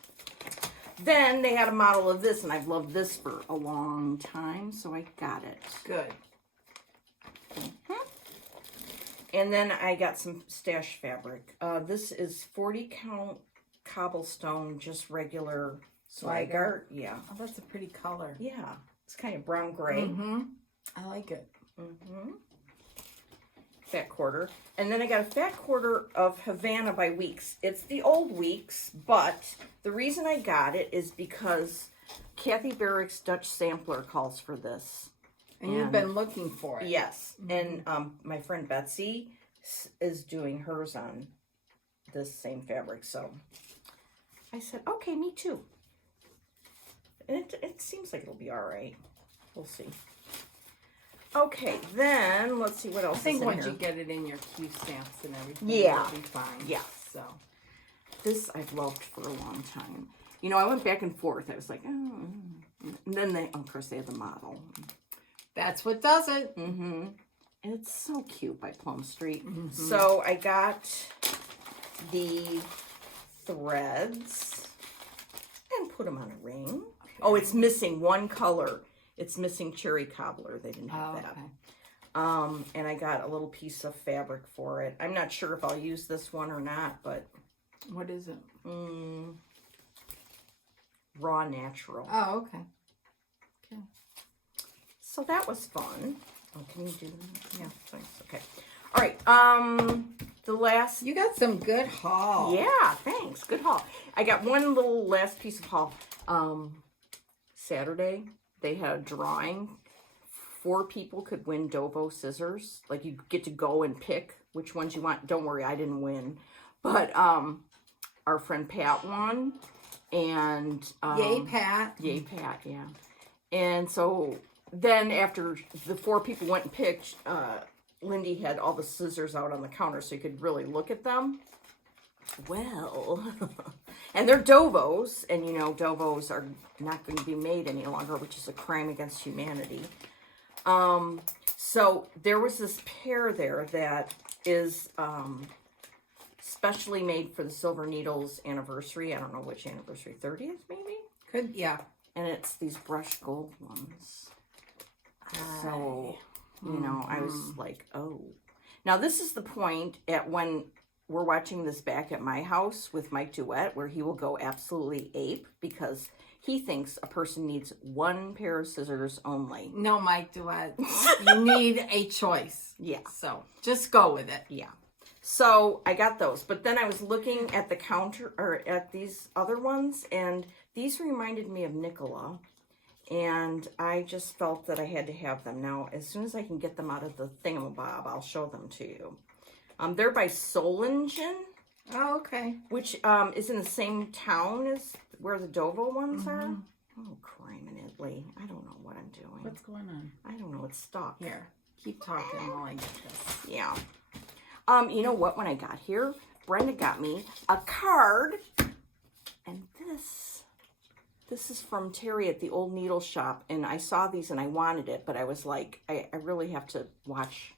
Then they had a model of this, and I've loved this for a long time, so I got it. Good. And then I got some stash fabric. This is 40 count cobblestone, just regular swagart. Yeah. Oh, that's a pretty color. Yeah. It's kind of brown gray. Mm-hmm. I like it. Fat quarter. And then I got a fat quarter of Havana by Weeks. It's the old Weeks, but the reason I got it is because Kathy Barrick's Dutch Sampler calls for this. And you've been looking for it. Yes. And my friend Betsy is doing hers on this same fabric. So I said, okay, me too. And it seems like it'll be all right. We'll see. Okay, then let's see what else I think is in once here. you get it in your Q stamps and everything, Yeah. it'll be fine. Yeah. So, This I've loved for a long time. I went back and forth. I was like, oh. And then of course, they had the model. That's what does it. Mm-hmm. And it's so cute by Plum Street. So I got the threads and put them on a ring. Okay. Oh, it's missing one color. It's missing cherry cobbler. They didn't have that. Okay. And I got a little piece of fabric for it. I'm not sure if I'll use this one or not, but... What is it? Raw Natural. Oh, okay. Okay. So that was fun. Oh, can you do that? Yeah, thanks. Okay. All right. The last... You got some good haul. Yeah, thanks. Good haul. I got one little last piece of haul. Saturday, they had a drawing. 4 people could win Dovo scissors. Like, you get to go and pick which ones you want. Don't worry, I didn't win. But our friend Pat won. And... Yay, Pat. Yay, Pat, yeah. And so... Then after the 4 people went and picked, Lindy had all the scissors out on the counter so you could really look at them. Well, and they're Dovos, and you know Dovos are not going to be made any longer, which is a crime against humanity. So there was this pair there that is specially made for the Silver Needles anniversary. I don't know which anniversary, 30th maybe? Could, yeah. And it's these brushed gold ones. So, you know, I was like, oh. Now, this is the point at when we're watching this back at my house with Mike Duet, where he will go absolutely ape because he thinks a person needs 1 pair of scissors only. No, Mike Duet. You need a choice. Yeah. So, just go with it. Yeah. So, I got those. But then I was looking at the counter, or at these other ones, and these reminded me of Nicola. And I just felt that I had to have them. Now, as soon as I can get them out of the thingamabob, I'll show them to you. They're by Solingen. Oh, okay. Which is in the same town as where the Dovo ones are. Oh, crime in Italy. I don't know what I'm doing. What's going on? I don't know. It's stuck. Here, keep talking while I get this. Yeah. You know what? When I got here, Brenda got me a card. And this is from Terry at the old needle shop, and I saw these and I wanted it, but I was like, I really have to watch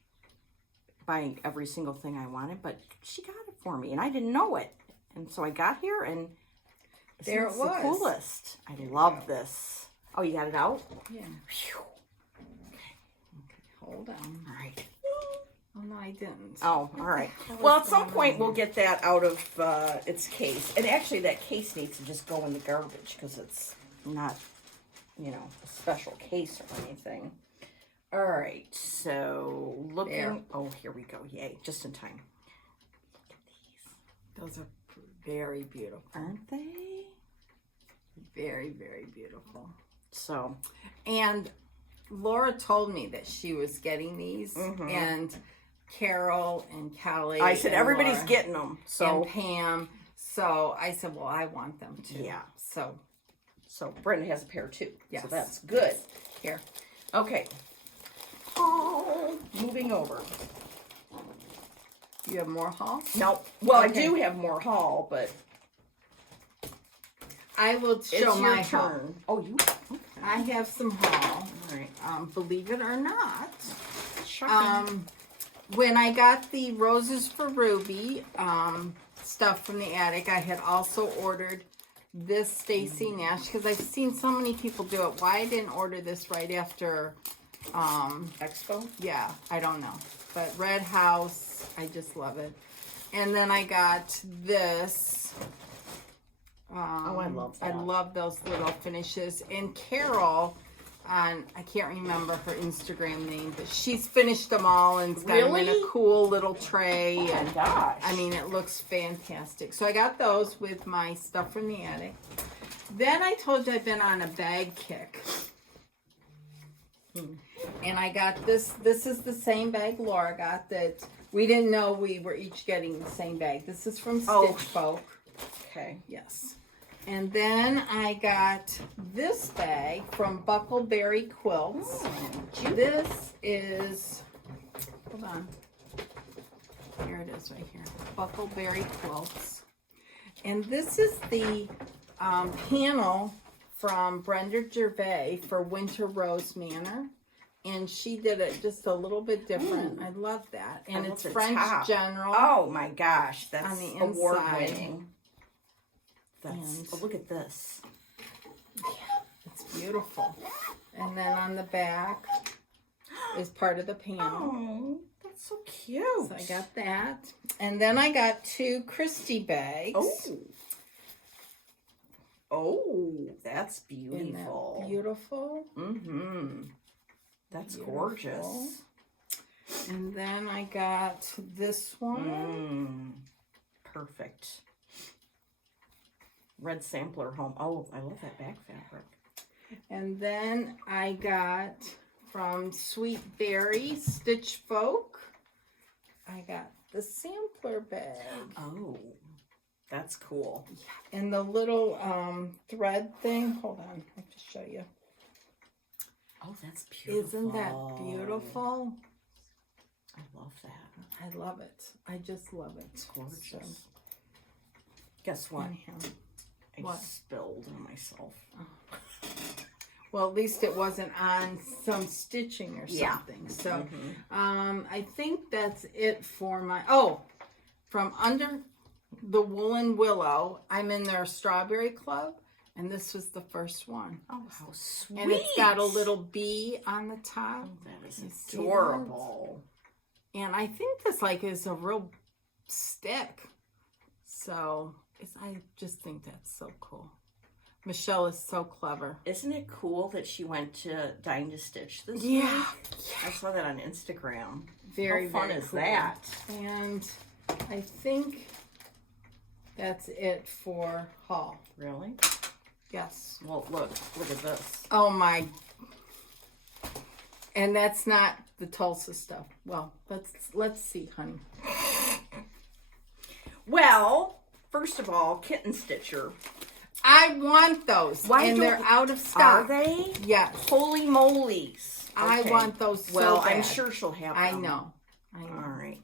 buying every single thing I wanted, but she got it for me, and I didn't know it. And so I got here, and there it was. The coolest. I love this. Oh, you got it out? Yeah. Phew. Okay, hold on. All right. Oh, no, I didn't. Oh, all right. Well, at some point, we'll get that out of its case. And actually, that case needs to just go in the garbage because it's not, you know, a special case or anything. All right. So, looking. There. Oh, here we go. Yay. Just in time. Look at these. Those are very beautiful. Aren't they? Very, very beautiful. So. And Laura told me that she was getting these. And Carol and Callie. I said, everybody's Laura, getting them. So. And Pam. So I said, well, I want them too. Yeah. So Brenda has a pair too. Yes. So that's good. Yes. Here. Okay. Oh, moving over. You have more haul? No. Well, okay. I do have more haul, but I will show my haul. Turn. Oh, you? Okay. I have some haul. All right. Believe it or not. Shocking. When I got the Roses for Ruby stuff from the attic, I had also ordered this Stacy Nash because I've seen so many people do it. Why I didn't order this right after Expo? Yeah, I don't know. But Red House, I just love it. And then I got this. Oh, I love that. I love those little finishes. And Carol, I can't remember her Instagram name, but she's finished them all and got them in a cool little tray. Oh my gosh. I mean, it looks fantastic. So I got those with my stuff from the attic. Then I told you I've been on a bag kick. And I got this. This is the same bag Laura got that we didn't know we were each getting the same bag. This is from Stitch Folk. Okay. Yes. And then I got this bag from Buckleberry Quilts. This is, hold on. Here it is right here. Buckleberry Quilts. And this is the panel from Brenda Gervais for Winter Rose Manor. and she did it just a little bit different. I love that. And it's French top. General. Oh my gosh, that's on the award inside. winning. Oh, look at this. It's beautiful. And then on the back is part of the panel. Oh, that's so cute. So I got that. And then I got 2 Christie bags. Oh, that's Isn't beautiful. that beautiful? Mm-hmm. That's gorgeous. And then I got this one. Perfect. Red sampler home. Oh, I love that back fabric. And then I got from Sweet Berry Stitch Folk. I got the sampler bag. Oh, that's cool. And the little thread thing. Hold on, I have to show you. Oh, that's beautiful. Isn't that beautiful? I love that. I love it. I just love it. It's gorgeous. So, guess what? What? I spilled on myself. Well, at least it wasn't on some stitching or something. So, I think that's it for my... Oh, from Under the Woolen Willow, I'm in their Strawberry Club, and this was the first one. Oh, how sweet. And it's got a little bee on the top. Oh, that is adorable. And I think this is a real stick. So I just think that's so cool. Michelle is so clever. Isn't it cool that she went to Dine to Stitch this week? I saw that on Instagram. Very, How fun very is cool. that? And I think that's it for haul. Really? Yes. Well, look at this. Oh my. And that's not the Tulsa stuff. Well, let's see, honey. Well, first of all, Kitten Stitcher. I want those. And they're out of stock. Are they? Yes. Holy molies. I want those so Well, bad. I'm sure she'll have them. I know. All right.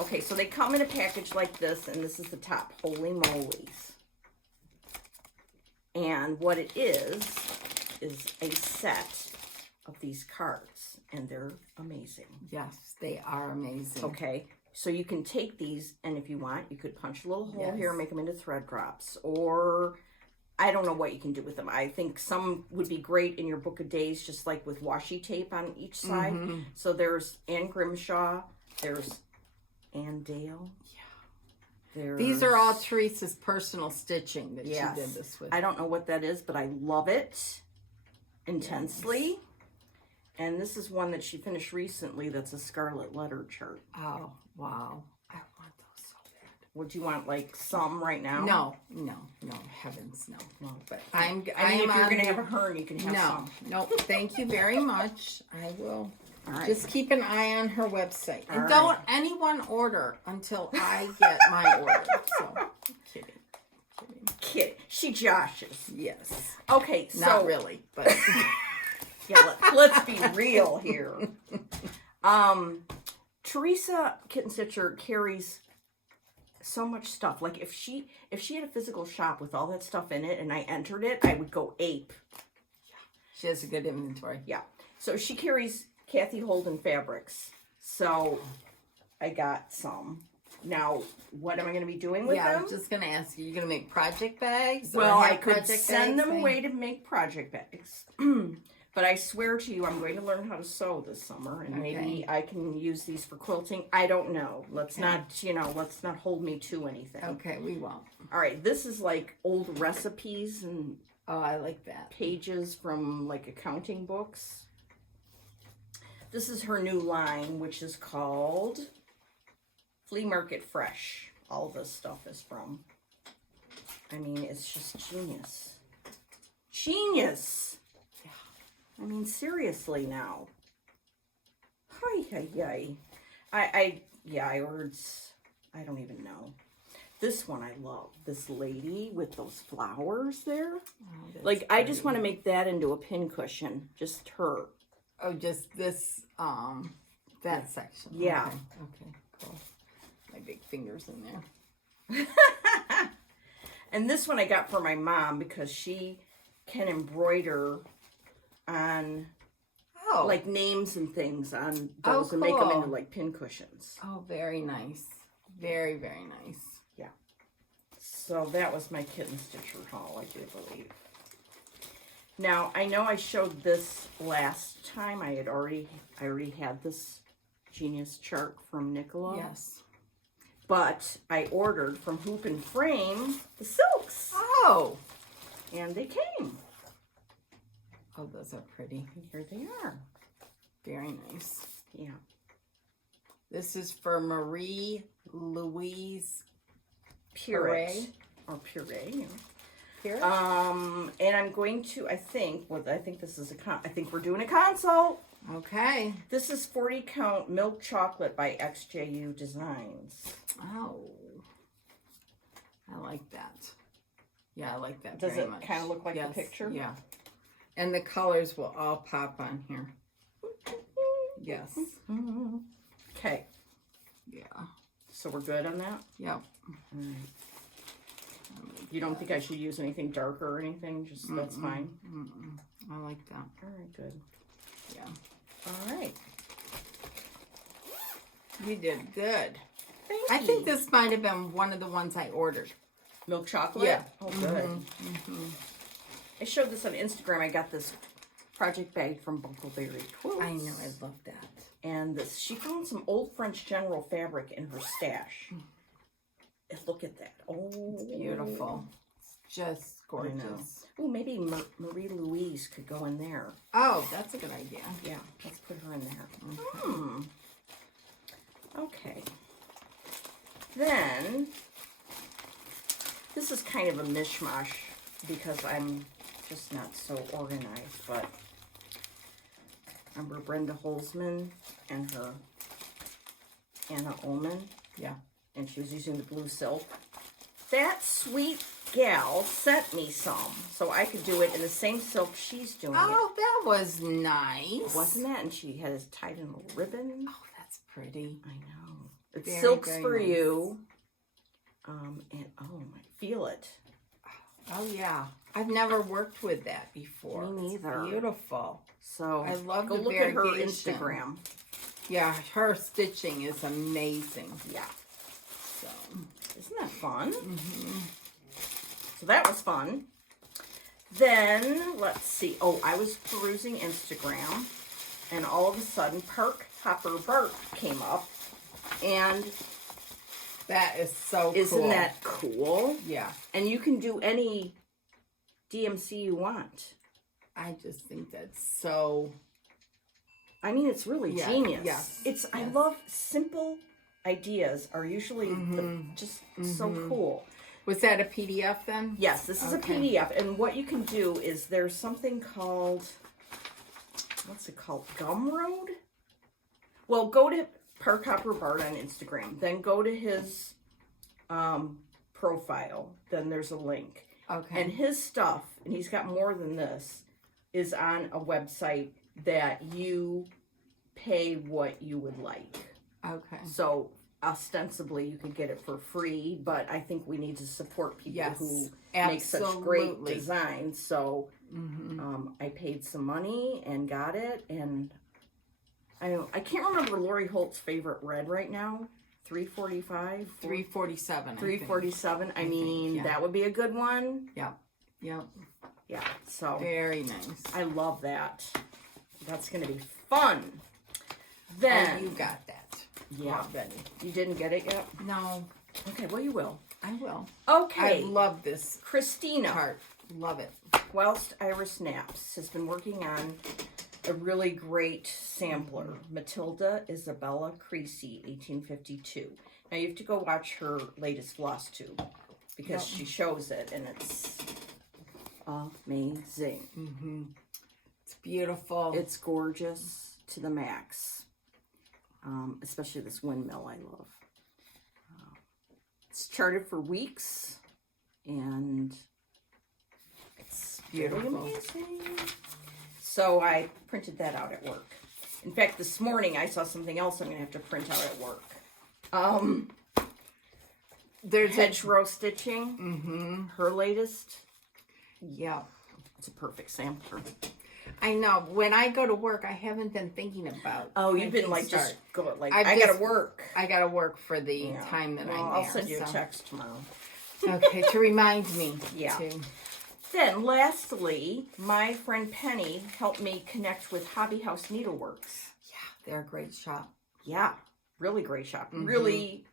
Okay, so they come in a package like this, and this is the top. Holy molies. And what it is a set of these cards, and they're amazing. Yes, they are amazing. Okay, so you can take these, and if you want, you could punch a little hole here and make them into thread drops, or I don't know what you can do with them. I think some would be great in your book of days, just like with washi tape on each side. So there's Anne Grimshaw, there's Ann Dale. These are all Teresa's personal stitching that she did this with. I don't know what that is, but I love it intensely. Yes. And this is one that she finished recently that's a Scarlet letter chart. Oh, wow. I want those so bad. Would you want like some right now? No, heavens, no. But I mean, if you're going to have a hern, you can have some. No, thank you very much. I will. All right. Just keep an eye on her website. And don't anyone order until I get my order. So, kidding. She joshes. Yes. Okay, so. Not really, but. Yeah, let's be real here. Teresa Kitten Stitcher carries so much stuff. Like if she had a physical shop with all that stuff in it and I entered it, I would go ape. Yeah. She has a good inventory. Yeah. So she carries Kathy Holden fabrics. So I got some. Now, what am I going to be doing with them? Yeah, I was just going to ask you. You're going to make project bags? Well, I could send them away to make project bags. But I swear to you, I'm going to learn how to sew this summer, and maybe I can use these for quilting. I don't know. Let's not hold me to anything. Okay, we won't. All right, this is like old recipes and I like that. Pages from like accounting books. This is her new line, which is called Flea Market Fresh. All this stuff is from. I mean, it's just genius. Genius! I mean, seriously now. Hi. I ordered, I don't even know. This one I love. This lady with those flowers there. Oh, like, I just want to make that into a pin cushion. Just her. Oh, just this, that section. Yeah. Okay, cool. My big fingers in there. And this one I got for my mom because she can embroider on like names and things on Oh, those and make them cool. into like pin cushions. Oh, very nice. Very, very nice. Yeah. So that was my kitten stitcher haul, I do believe. Now, I know I showed this last time. I already had this Genius chart from Nicola. Yes. But I ordered from Hoop and Frame the silks. Oh. And they came. Oh, those are pretty. Here they are. Very nice. Yeah. This is for Marie Louise Puree. Or Puree, yeah. Puree? And I'm going to, I think this is I think we're doing a consult. Okay. This is 40 count milk chocolate by XJU Designs. Oh. I like that. Yeah, I like that Does very it much. kind of look like Yes, the picture? Yeah. And the colors will all pop on here. Yes. Okay. Yeah. So we're good on that? Yep. Alright. You don't think I should use anything darker or anything? Just that's fine. I like that. Alright, good. Yeah. Alright. You did good. Thank I you. think this might have been one of the ones I ordered. Milk chocolate? Yeah. Oh, good. I showed this on Instagram. I got this project bag from Buckleberry Quilts. I know, I love that. And this, she found some old French General fabric in her stash. Look at that. Oh, It's beautiful. It's just gorgeous. Oh, maybe Marie Louise could go in there. Oh, that's a good idea. Yeah, let's put her in there. Okay. Then, this is kind of a mishmash because I'm just not so organized, but remember Brenda Holzman and her Anna Ullman? Yeah. And she was using the blue silk. That sweet gal sent me some, so I could do it in the same silk she's doing Oh, that was nice. it. Wasn't that? And she has tied in a ribbon. Oh, that's pretty. I know. It's Very, silks very for nice. you. And oh, I feel it. Oh, yeah. I've never worked with that before. Me neither. It's beautiful. So I love go the look at her variation. Instagram. Yeah, her stitching is amazing. Yeah. So, Isn't that fun? So that was fun. Then, let's see. Oh, I was perusing Instagram, and all of a sudden, Park Hopper Bart came up. And that is so isn't cool. that cool? Yeah. And you can do any DMC you want. I just think that's so... I mean, it's really Yeah, genius. yes, I yes. love simple ideas are usually just so cool. Was that a PDF then? Yes, this is Okay. a PDF, and what you can do is there's something called, what's it called, Gumroad? Well, go to Park Hopper Bart on Instagram, then go to his profile, then there's a link. Okay. And his stuff, and he's got more than this, is on a website that you pay what you would like. Okay. So ostensibly you could get it for free, but I think we need to support people Yes, who make such great absolutely. designs. So I paid some money and got it, and I can't remember Lori Holt's favorite red right now. $3.45, $3.47. $3.47. I mean, yeah. that would be a good one. Yep. Yep. Yeah. So Very nice. I love that. That's gonna be fun. Then Oh, you got that. yeah, Already. you didn't get it yet. No, Okay, well you will. I will. Okay, I love this Christina, part. Love it. whilst Iris naps, has been working on a really great sampler, Matilda Isabella Creasy, 1852. Now you have to go watch her latest floss tube because she shows it and it's amazing. It's beautiful. It's gorgeous to the max, especially this windmill I love. It's charted for weeks and it's Beautiful. really amazing. So I printed that out at work. In fact, this morning I saw something else I'm going to have to print out at work. There's a Hedgerow Stitching, her latest. yeah. It's a perfect sampler. I know. When I go to work, I haven't been thinking about. Oh, you've been like start. just go like I've I gotta just- work. I gotta work for the time that Well, I'm I'll there. send you a so. text tomorrow. Okay, to remind me. Yeah. To, Then, lastly, my friend Penny helped me connect with Hobby House Needleworks. yeah, they're a great shop. Yeah, really great shop. Really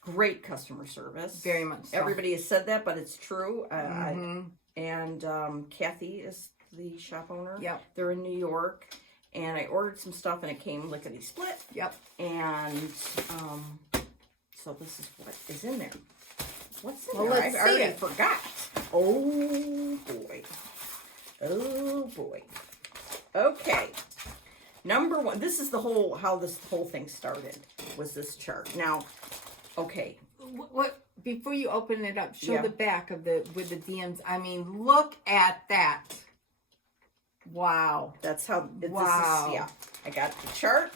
great customer service. Very much so. Everybody has said that, but it's true. And Kathy is the shop owner. Yep. They're in New York. And I ordered some stuff, and it came lickety-split. Yep. And so this is what is in there. What's in Well, there? let's I see already it. forgot. Oh, boy. Oh, boy. Okay. Number one. This is the whole, how this whole thing started, was this chart. Now, okay. What? Before you open it up, show Yeah. the back of the with the DMs. I mean, look at that. Wow. That's how, Wow. This is, yeah. I got the chart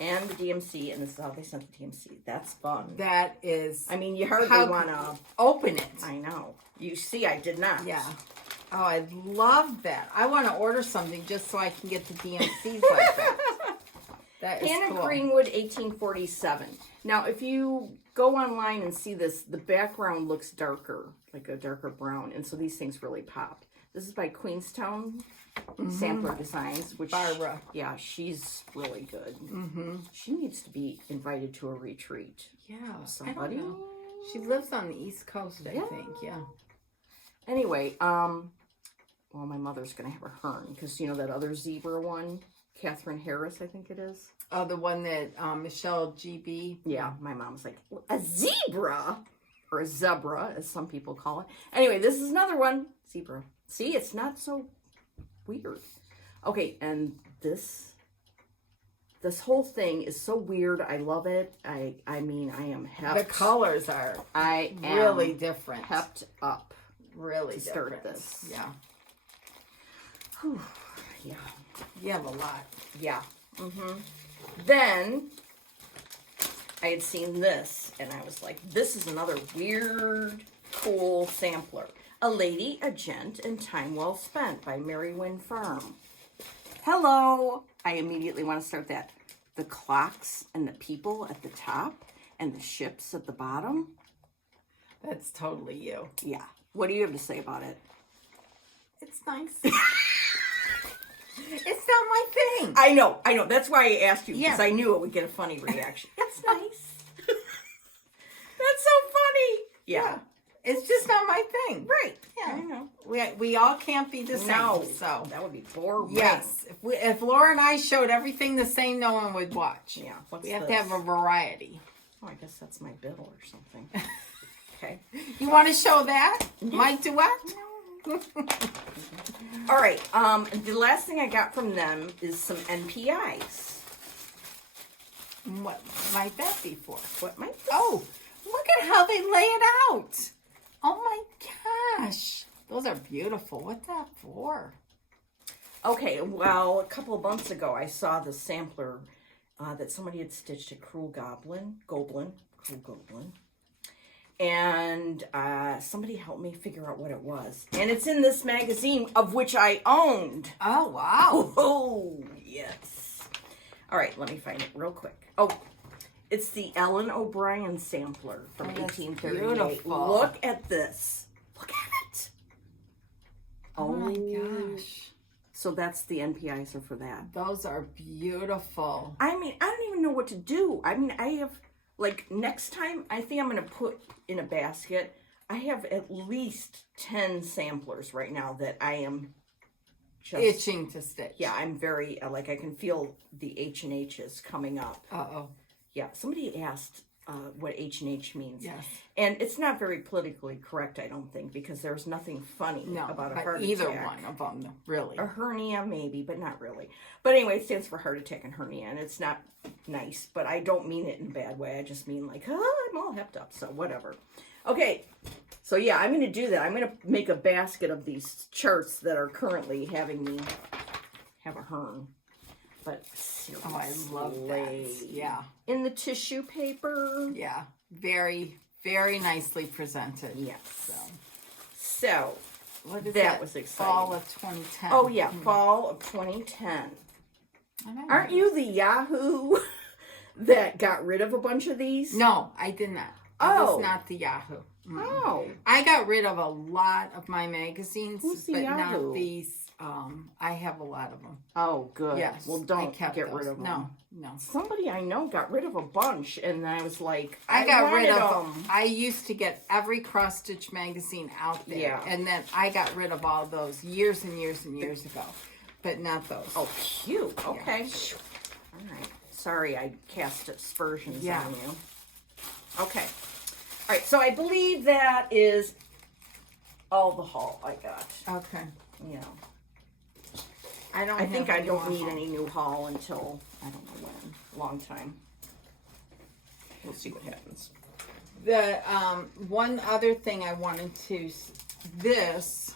and the DMC, and this is how they sent the DMC. That's fun. That is. I mean, you hardly How want to. open it. I know. You see, I did not. Yeah. Oh, I love that. I want to order something just so I can get the DMCs like that. That is Hannah cool. Greenwood, 1847. Now, if you go online and see this, the background looks darker, like a darker brown, and so these things really pop. This is by Queenstown Sampler Designs, which Barbara. Yeah, she's really good. She needs to be invited to a retreat. Yeah. Somebody. I don't know. She lives on the East Coast, I Yeah. think. Yeah. Anyway, well, my mother's gonna have a hern because you know that other zebra one, Catherine Harris, I think it is. Oh, the one that Michelle GB. Yeah, my mom's like, a zebra? Or a zebra, as some people call it. Anyway, this is another one. Zebra. See, it's not so weird. Okay, and this whole thing is so weird. I love it. I mean, I am The hepped. colors are I am really different. hepped up. Really to start different. this. Yeah. Whew. Yeah. You have a lot. Yeah. Then I had seen this, and I was like, this is another weird, cool sampler. A Lady, a Gent, and Time Well Spent by Mary Wynn Farm. Hello. I immediately want to start that. The clocks and the people at the top and the ships at the bottom. That's totally you. Yeah. What do you have to say about it? It's nice. It's not my thing. I know. That's why I asked you, because Yeah. I knew it would get a funny reaction. It's nice. That's so funny. Yeah. It's just not my thing. Right. Yeah. I know. We all can't be the same. No. So That would be boring. yes, if Laura and I showed everything the same, no one would watch. Yeah. What's We have to this? have a variety. Oh, I guess that's my bill or something. Okay. You want to show that? My duet? All right. The last thing I got from them is some NPIs. What might that be for? What might this? Oh, look at how they lay it out. Oh my gosh. Those are beautiful. What's that for? Okay. Well, a couple of months ago, I saw the sampler that somebody had stitched a Cruel Goblin. And somebody helped me figure out what it was. And it's in this magazine, of which I owned. Oh, wow. Oh, yes. All right, let me find it real quick. Oh, it's the Ellen O'Brien sampler from Oh, that's 1838. beautiful. Look at this. Look at it. Oh my gosh. So that's the NPIs are for that. Those are beautiful. I mean, I don't even know what to do. I mean, I have, like, next time, I think I'm going to put in a basket. I have at least 10 samplers right now that I am just... Itching to stitch. Yeah, I'm very, like, I can feel the H&H's coming up. Uh-oh. Yeah, somebody asked what H&H means. Yes. And it's not very politically correct, I don't think, because there's nothing funny No, about a but heart either attack. one of them, really. A hernia, maybe, but not really. But anyway, it stands for heart attack and hernia, and it's not nice, but I don't mean it in a bad way. I just mean like, I'm all hepped up, so whatever. Okay, so yeah, I'm going to do that. I'm going to make a basket of these charts that are currently having me have a hern. But seriously. Oh, I love that. Yeah. In the tissue paper. Yeah. Very, very nicely presented. Yes. So, So, What is That was exciting. Fall of 2010. Oh, yeah, fall of 2010. Aren't you the Yahoo that got rid of a bunch of these? No, I did not. I Oh. was not the Yahoo. Oh. I got rid of a lot of my magazines, Who's the but Yahoo? not these. I have a lot of them. Oh, good. Yes. Well, I don't kept get rid those. of them. No. Somebody I know got rid of a bunch, and I was like, I got rid wanted of them. I used to get every cross stitch magazine out there. Yeah. And then I got rid of all those years and years and years ago. But not those. Oh, cute. Okay. All right. Sorry, I cast aspersions on you. Okay. All right. So I believe that is all the haul I got. Okay. Yeah. I think I don't need haul. any new haul until, I don't know when. Long time. We'll see what happens. The one other thing I wanted to this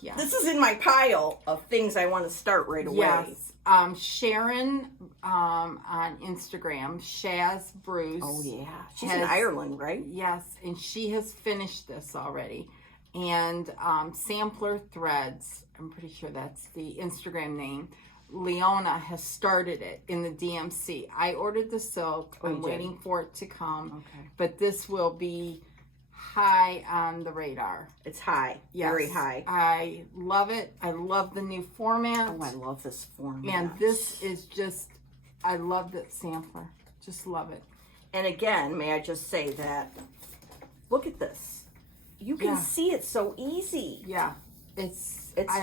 yeah. This is in my pile of things I want to start right away. Yes. Sharon on Instagram, Shaz Bruce. Oh, yeah. She's in Ireland, right? Yes, and she has finished this already. And Sampler Threads, I'm pretty sure that's the Instagram name. Leona has started it in the DMC. I ordered the silk. I'm waiting for it to come. Okay. But this will be high on the radar. It's high. Yes. Very high. I love it. I love the new format. Oh, I love this format. And this is just, I love that sampler. Just love it. And again, may I just say that, look at this. You can see it so easy. Yeah. I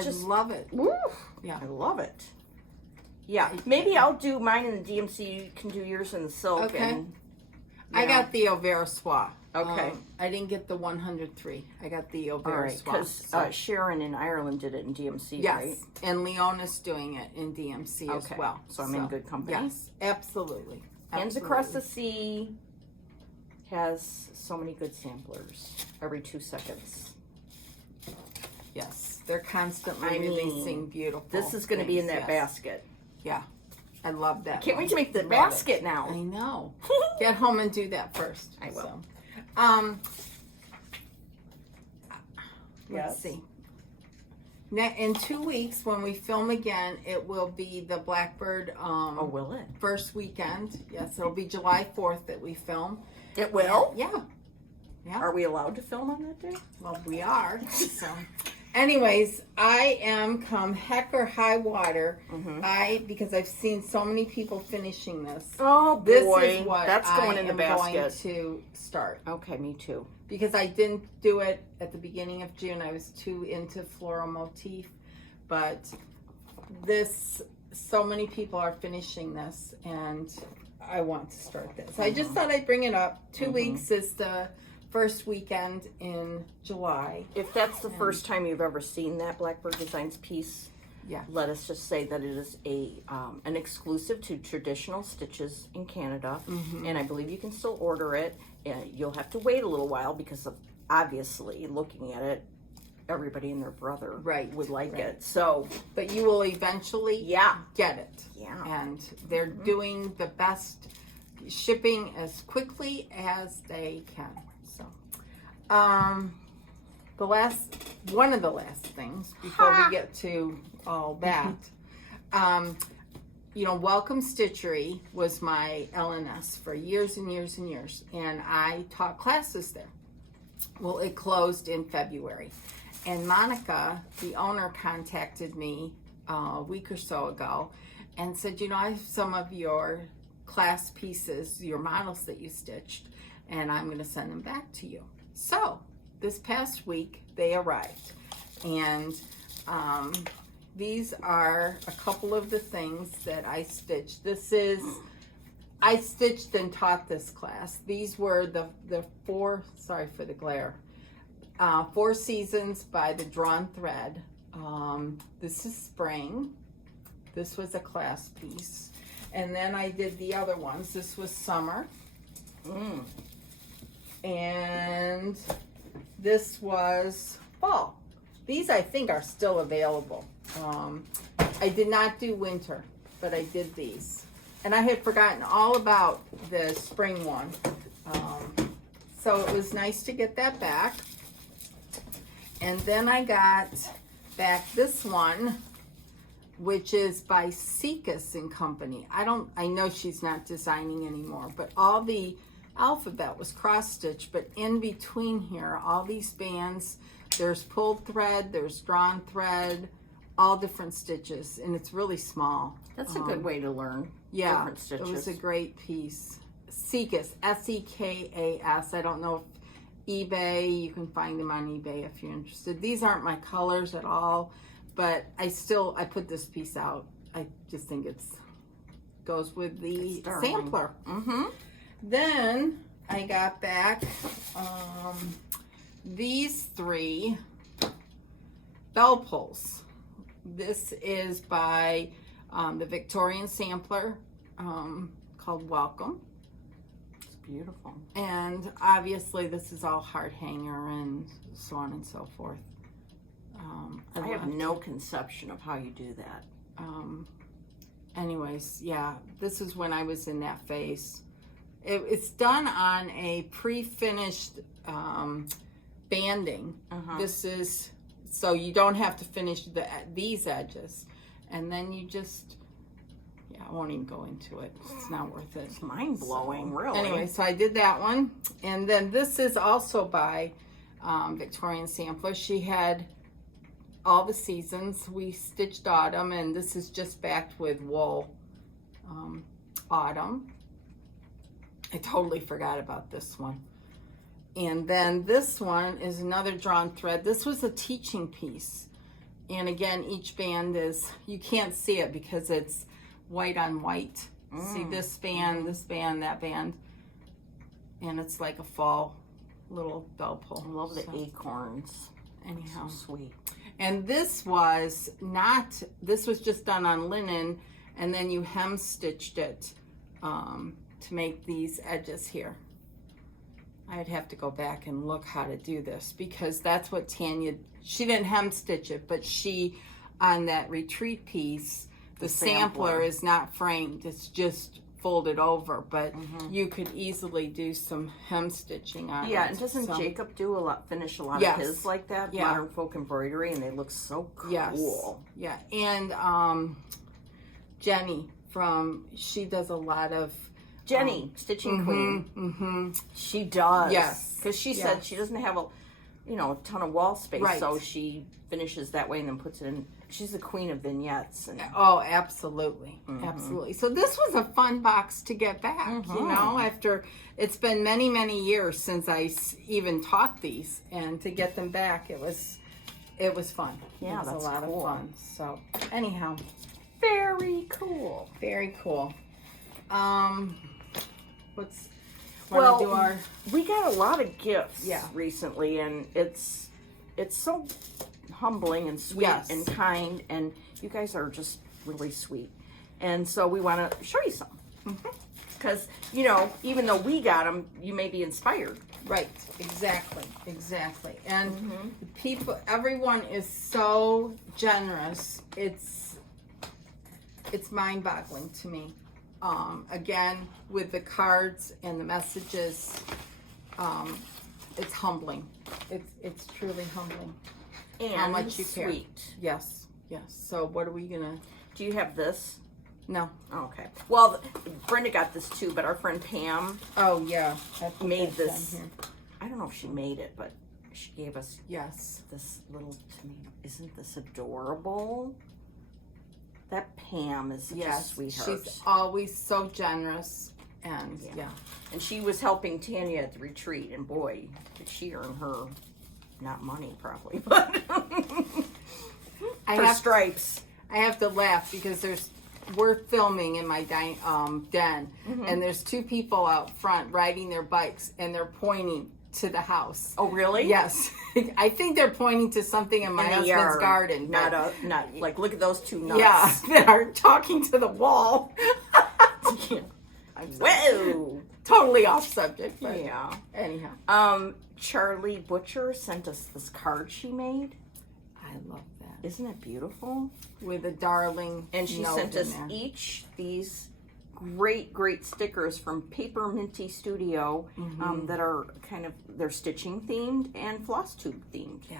just, love it. Woo, Yeah. I love it. Yeah, maybe I'll do mine in the DMC. You can do yours in the silk. Okay. And, I got the Overa Soie. Okay. I didn't get the 103. I got the Overa all right, Soie. because Sharon in Ireland did it in DMC, yes. right? And Leona's doing it in DMC as well. So I'm in good company. Yes, absolutely. Hands Across the Sea has so many good samplers every 2 seconds. Yes, they're constantly releasing beautiful. This is going to be in that yes. basket. Yeah, I love that. Can't wait to make the Love basket it. now. I know. Get home and do that first. I will. So, Yes. let's see. In 2 weeks, when we film again, it will be the Blackbird Oh, will it? first weekend. Yes, it'll be July 4th that we film. It will? Yeah. Yeah. Are we allowed to film on that day? Well, we are. So, anyways, I am come heck or high water. Because I've seen so many people finishing this. Oh, boy. This is what That's going in the I am basket. going to start. Okay, me too. Because I didn't do it at the beginning of June. I was too into Floral Motif. But this, so many people are finishing this, and I want to start this. I just thought I'd bring it up. 2 weeks is the first weekend in July. If that's the first time you've ever seen that Blackbird Designs piece, Yeah. let us just say that it is an exclusive to Traditional Stitches in Canada, and I believe you can still order it. And you'll have to wait a little while because of, obviously, looking at it, everybody and their brother would like it. So, But you will eventually get it. Yeah. And they're doing the best shipping as quickly as they can. So, one of the last things before we get to all that, Welcome Stitchery was my LNS for years and years and years, and I taught classes there. Well, it closed in February, and Monica, the owner, contacted me a week or so ago and said, I have some of your class pieces, your models that you stitched, and I'm going to send them back to you. So this past week they arrived, and these are a couple of the things that I stitched. I stitched and taught this class. These were the four, sorry for the glare, 4 Seasons by the Drawn Thread. This is spring. This was a class piece. And then I did the other ones. This was summer. And this was fall. These I think are still available. I did not do winter, but I did these. And I had forgotten all about the spring one. So it was nice to get that back. And then I got back this one, which is by Sekas and Company. I know she's not designing anymore, but all the alphabet was cross-stitched, but in between here, all these bands, there's pulled thread, there's drawn thread, all different stitches, and it's really small. That's a good way to learn. Yeah, different stitches. It was a great piece. Sekas, S-E-K-A-S. I don't know if eBay, you can find them on eBay if you're interested. These aren't my colors at all, but I put this piece out. I just think goes with the sampler. Mm-hmm. Then I got back these 3 bell pulls. This is by the Victorian Sampler called Welcome. It's beautiful. And obviously this is all heart hanger and so on and so forth. I have no conception of how you do that. Anyways, yeah, this is when I was in that phase. It's done on a pre-finished banding. This is, so you don't have to finish these edges. And then you just, I won't even go into it. It's not worth it. It's mind-blowing, really. Anyway, so I did that one. And then this is also by Victorian Sampler. She had all the seasons. We stitched autumn, and this is just backed with wool autumn. I totally forgot about this one. And then this one is another drawn thread. This was a teaching piece. And again, each band is, you can't see it because it's white on white. See this band, that band. And it's like a fall little bell pull. I love the acorns. Anyhow. So sweet. And this was just done on linen, and then you hem stitched it to make these edges here. I'd have to go back and look how to do this because that's what Tanya, she didn't hem stitch it, but she, on that retreat piece, the sampler is not framed, it's just folded over, but you could easily do some hem stitching on it. Yeah, and doesn't Jacob finish a lot of his like that? Yeah. Modern folk embroidery, and they look so cool. Yes. Yeah, and Jenny she does a lot of Jenny, Stitching Queen. She does. Yes. Because she said she doesn't have a ton of wall space, so she finishes that way and then puts it in. She's the queen of vignettes. Oh, absolutely. Absolutely. So this was a fun box to get back, after it's been many, many years since I even taught these, and to get them back, it was fun. Yeah, it was that's a lot cool. of fun. So anyhow, very cool. Very cool. We got a lot of gifts recently, and it's so humbling and sweet and kind, and you guys are just really sweet. And so we want to show you some. Because, even though we got them, you may be inspired. Right, exactly. And everyone is so generous. It's mind-boggling to me. Again, with the cards and the messages, it's humbling. It's truly humbling. And how much you care. Sweet. Yes. So what are we gonna? Do you have this? No. Oh, okay. Well, Brenda got this too, but our friend Pam. Oh yeah. Made this. I don't know if she made it, but she gave us this little tomato. Isn't this adorable? That Pam is such a sweetheart. She's always so generous, and And she was helping Tanya at the retreat, and boy, did she earn her, not money probably, but stripes. I have to laugh because we're filming in my den, and there's 2 people out front riding their bikes, and they're pointing to the house. Oh, really? Yes. I think they're pointing to something in my husband's garden. Not like, look at those 2 nuts. Yeah, that are talking to the wall. Whoa! Totally off subject. But yeah. Anyhow. Charlie Butcher sent us this card she made. I love that. Isn't it beautiful? With a darling And she sent us each these great stickers from Paper Minty Studio that are they're stitching themed and floss tube themed. Yeah.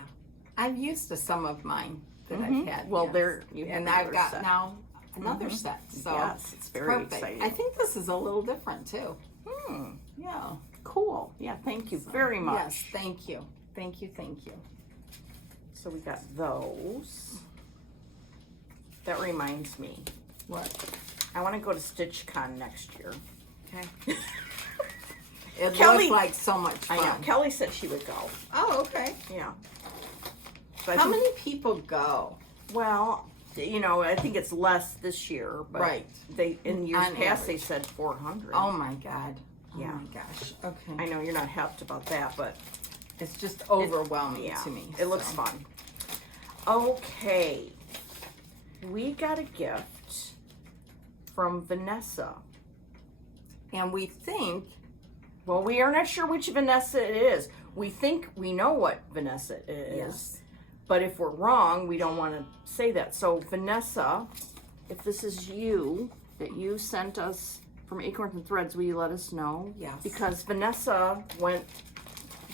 I've used some of mine that I've had. Well, yes. there you have and another I've got set. now another set. So Yes, it's very perfect. exciting. I think this is a little different too. Yeah. Cool. Yeah, thank you very much. Yes, thank you. Thank you, thank you. So we got those. That reminds me. What? I want to go to StitchCon next year. Okay. It Kelly- looked like so much I fun. know. Kelly said she would go. Oh, okay. Yeah. So I How think- many people go? Well, I think it's less this year, but Right. they in years On past they average. said 400. Oh my God. Oh Yeah. my gosh. Okay. I know you're not happy about that, but It's just overwhelming yeah, to me. it looks so. fun. Okay, we got a gift from Vanessa. And we think, Well, we are not sure which Vanessa it is. We think we know what Vanessa is. yes. But if we're wrong, we don't want to say that. So, Vanessa, if this is you, that you sent us from Acorns and Threads, will you let us know? Yes. Because Vanessa went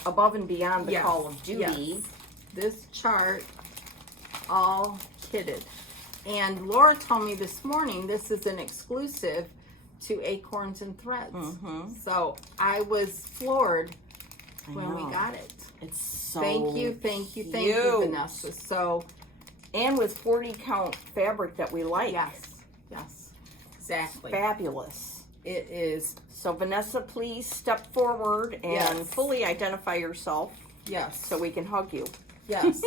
above and beyond the Yes. call of duty. Yes. This chart, all kitted. And Laura told me this morning this is an exclusive to Acorns and Threads. Mhm. So I was floored I when we know. got it. It's so Thank you, thank you, thank you, cute. Vanessa. So, And with 40 count fabric that we like. yes, exactly. Fabulous. It is, So, Vanessa, please step forward and Yes. fully identify yourself yes. so we can hug you. Yes.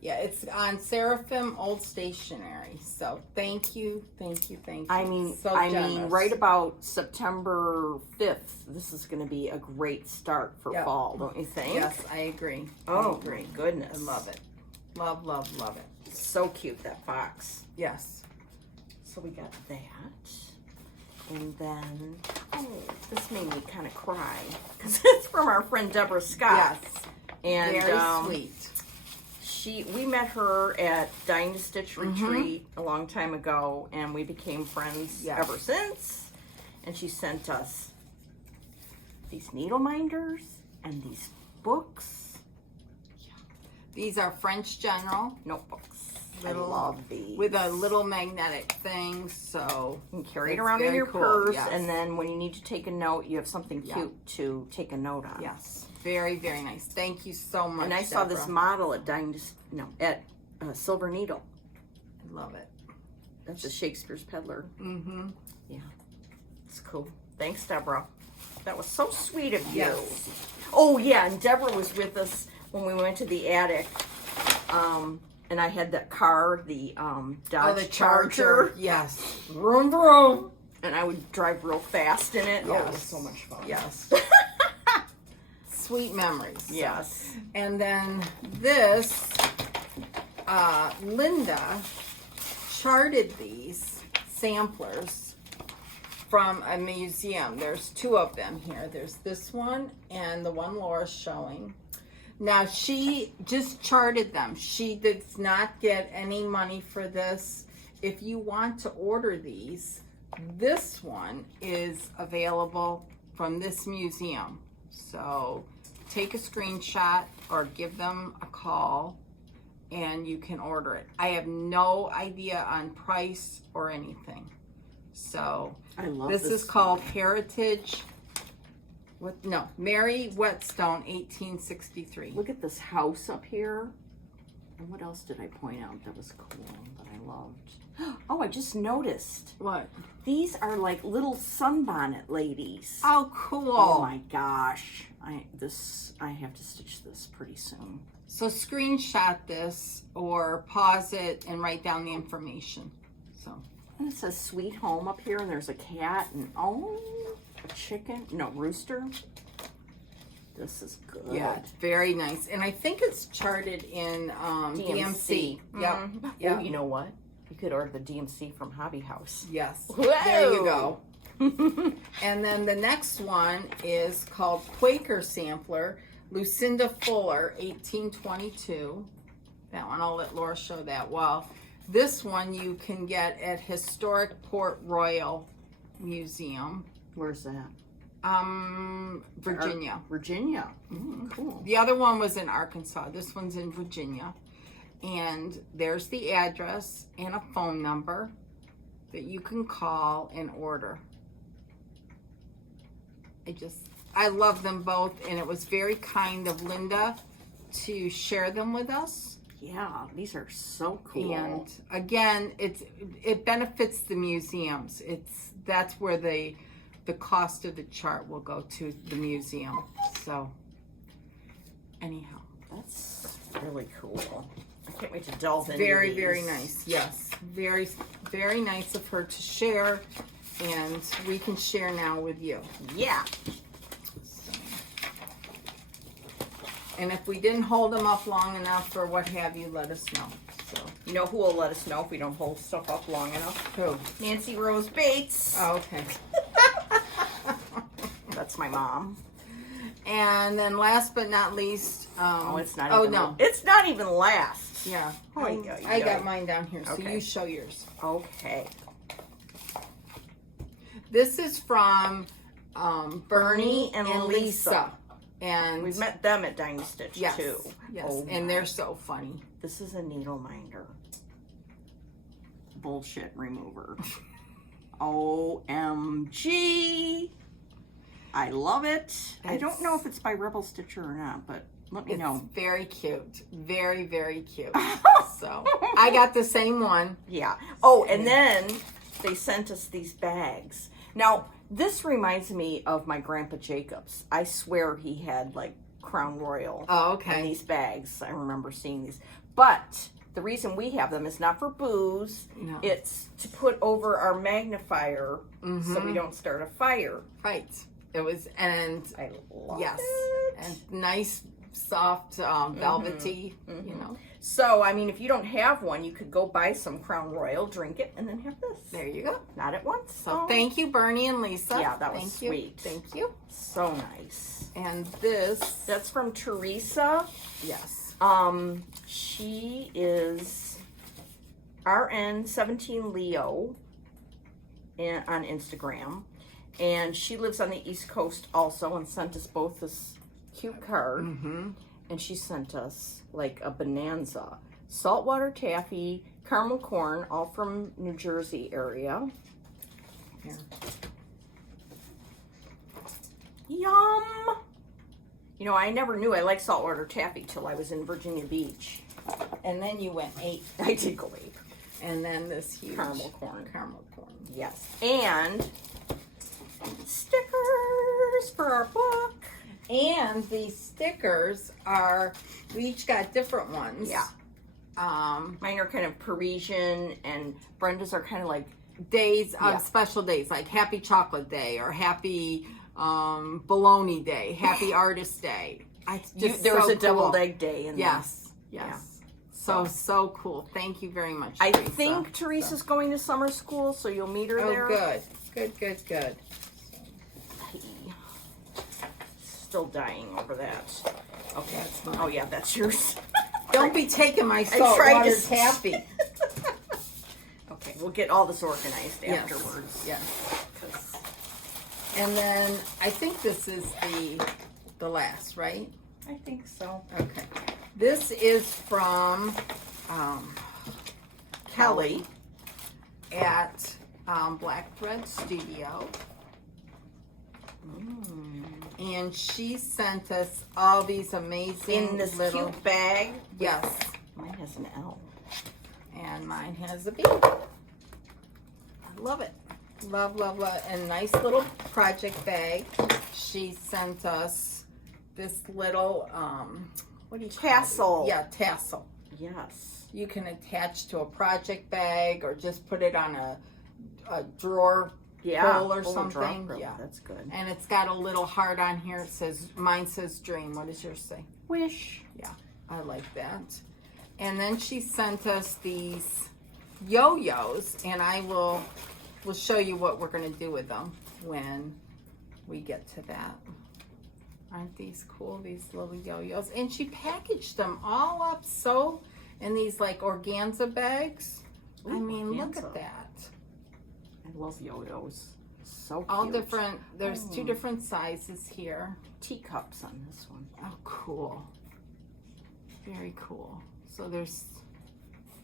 Yeah, it's on Seraphim Old Stationery. So thank you, thank you, thank you. I mean, so generous. right about September 5th, this is going to be a great start for Yep. fall, don't you think? Yes, I agree. Oh, I agree. my goodness. I love it. Love, love, love it. So cute, that box. Yes. So we got that. And then, this made me kind of cry. Because it's from our friend Deborah Scott. Yes. And Very sweet. we met her at Dying to Stitch Mm-hmm. Retreat a long time ago, and we became friends Yes. ever since. And she sent us these needle minders and these books, These are French General notebooks. Little- I love these. with a little magnetic thing. So You can carry it it's around in very your cool, purse, yes. and then when you need to take a note, you have something Yeah. cute to take a note on. yes, very, very nice. Thank you so much. And I saw this Deborah. model at at Silver Needle. I love it. That's a Shakespeare's Peddler. Mm-hmm. Yeah, it's cool. Thanks, Deborah. That was so sweet of you. Yes. Oh yeah, and Deborah was with us when we went to the attic. And I had that car, the Dodge the Charger. Yes. Vroom, vroom. And I would drive real fast in it. Oh, it was Yes. so much fun. Yes. Sweet memories. Yes. And then this, Linda charted these samplers from a museum. There's two of them here. There's this one and the one Laura's showing. Now, she just charted them. She did not get any money for this. If you want to order these, this one is available from this museum. So take a screenshot or give them a call and you can order it. I have no idea on price or anything. So I love this is called Heritage. Mary Whetstone, 1863. Look at this house up here. And what else did I point out that was cool that I loved? Oh, I just noticed. What? These are like little sunbonnet ladies. Oh, cool. Oh my gosh. I have to stitch this pretty soon. So screenshot this or pause it and write down the information. So And it says sweet home up here, and there's a cat and a chicken. No, rooster. This is good. yeah, it's very nice. And I think it's charted in DMC. Yep. Mhm. Yep. Oh, you know what? You could order the DMC from Hobby House. Yes. Whoa. There you go. And then the next one is called Quaker Sampler, Lucinda Fuller, 1822. That one, I'll let Laura show that. Well, this one you can get at Historic Port Royal Museum. Where's that? Virginia. Virginia. Cool. The other one was in Arkansas. This one's in Virginia. And there's the address and a phone number that you can call and order. I love them both, and it was very kind of Linda to share them with us. Yeah, these are so cool. And again, it benefits the museums. That's where the cost of the chart will go to the museum. So anyhow, that's really cool. I can't wait to delve into very, these. very nice. Yes, very, very nice of her to share, and we can share now with you. Yeah. And if we didn't hold them up long enough or what have you, let us know. So, you know who will let us know if we don't hold stuff up long enough? who? Nancy Rose Bates. Oh, okay. That's my mom. And then last but not least, It's not. Oh even, no, it's not even last. yeah. Oh, I got mine down here, so Okay. you show yours. Okay. This is from Bernie and and Lisa. Lisa. And We've met them at Dime Stitch yes, too. yes, Oh and my. they're so funny. This is a needle minder. Bullshit remover. OMG. I love it. I don't know if it's by Rebel Stitcher or not, but let me know. Very cute. Very, very cute. So I got the same one. Yeah. Oh, and then they sent us these bags. Now, this reminds me of my Grandpa Jacobs. I swear he had like Crown Royal Oh, in okay. these bags. I remember seeing these. But the reason we have them is not for booze. No. It's to put over our magnifier so we don't start a fire. Right. It was, and I love yes, it. and nice, soft, velvety, you know. So, I mean, if you don't have one, you could go buy some Crown Royal, drink it, and then have this. There you go. Not at once. So thank you, Bernie and Lisa. Yeah, that was Thank sweet. You. Thank you. So nice. And this, That's from Teresa. yes. She is RN17 Leo on Instagram. And she lives on the East Coast also and sent us both this cute card. Mm-hmm. And she sent us like a bonanza. Saltwater taffy, caramel corn, all from New Jersey area. Here. Yum! You know, I never knew I liked saltwater taffy till I was in Virginia Beach. And then you went 8. I did go ape. And then this huge Caramel corn. Caramel corn. Yes. And stickers for our book. And these stickers are, we each got different ones. Yeah. Mine are kind of Parisian and Brenda's are kind of like Days, Yeah. special days, like Happy Chocolate Day or Happy Bologna Day, Happy Artist Day. there was so a deviled cool. egg day in there. Yes, yes. So cool. Thank you very much, I Teresa. think Teresa's going to summer school, so you'll meet her Oh, there. good. Good. Still dying over that. Okay. That's fine. Oh yeah, that's yours. Don't be taking my tried saltwater to- taffy. Okay, we'll get all this organized Yes. afterwards. Yes. And then I think this is the last, right? I think so. Okay. This is from Kelly at Black Thread Studio. And she sent us all these amazing In this little, cute bag. yes, Mine has an L. and mine has a bee. I love it. Love. And nice little project bag. She sent us this little, what do you call it? Tassel. Yeah, tassel. Yes. You can attach to a project bag or just put it on a drawer Yeah. full or full of something. drop rope. Yeah. That's good. And it's got a little heart on here. It says, mine says dream. What does yours say? Wish. Yeah, I like that. And then she sent us these yo-yos, and we'll show you what we're going to do with them when we get to that. Aren't these cool, these little yo-yos? And she packaged them all up so in these like organza bags. I Ooh, mean, look organza. at that. I love yo-yos. So cute. All different, there's 2 different sizes here. Teacups on this one. Oh, cool. Very cool. So there's,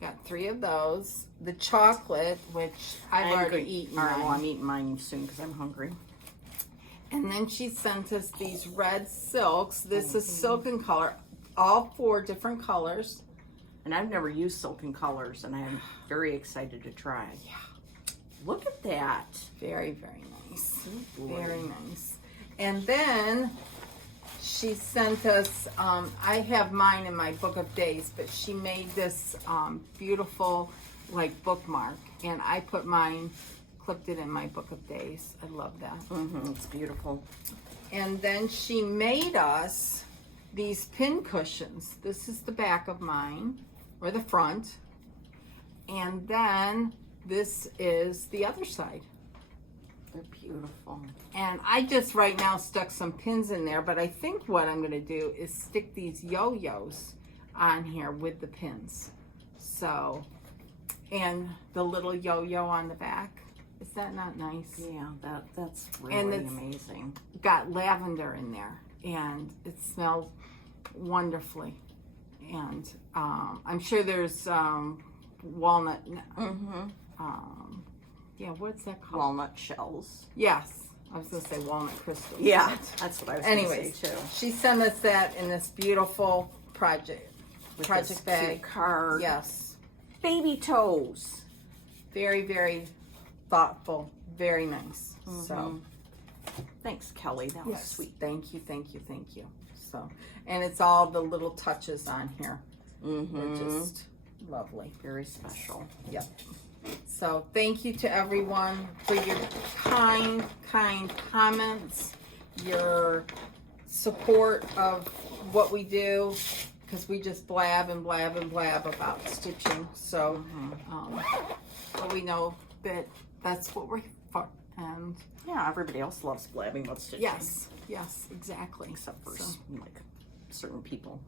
got 3 of those. The chocolate, which I've already eaten. All right, well, I'm eating mine soon because I'm hungry. And then she sent us these red silks. This is silken color, all 4 different colors. And I've never used silken colors, and I'm very excited to try. Yeah. Look at that. Very, very nice. Oh, Very nice. And then she sent us, I have mine in my book of days, but she made this beautiful like bookmark, and I put mine, clipped it in my book of days. I love that. It's beautiful. And then she made us these pin cushions. This is the back of mine, or the front. And then this is the other side. They're beautiful. And I just right now stuck some pins in there, but I think what I'm gonna do is stick these yo-yos on here with the pins. So, and the little yo-yo on the back. Is that not nice? Yeah, that's really amazing. Got lavender in there, and it smells wonderfully. And I'm sure there's walnut. Yeah, what's that called? Walnut shells. Yes, I was gonna say walnut crystals. Yeah, that's what I was Anyways, going to say too. she sent us that in this beautiful project With this bag. cute card. Yes, Baby toes. very, very thoughtful, very nice. So, Thanks, Kelly. That was yes, sweet. thank you, thank you, thank you. So, and it's all the little touches on here. They're just lovely. Very special. Yep. So thank you to everyone for your kind comments, your support of what we do, because we just blab and blab and blab about stitching. So, but we know that that's what we're here for. And Yeah, everybody else loves blabbing about stitching. yes, exactly. Except for So, like certain people.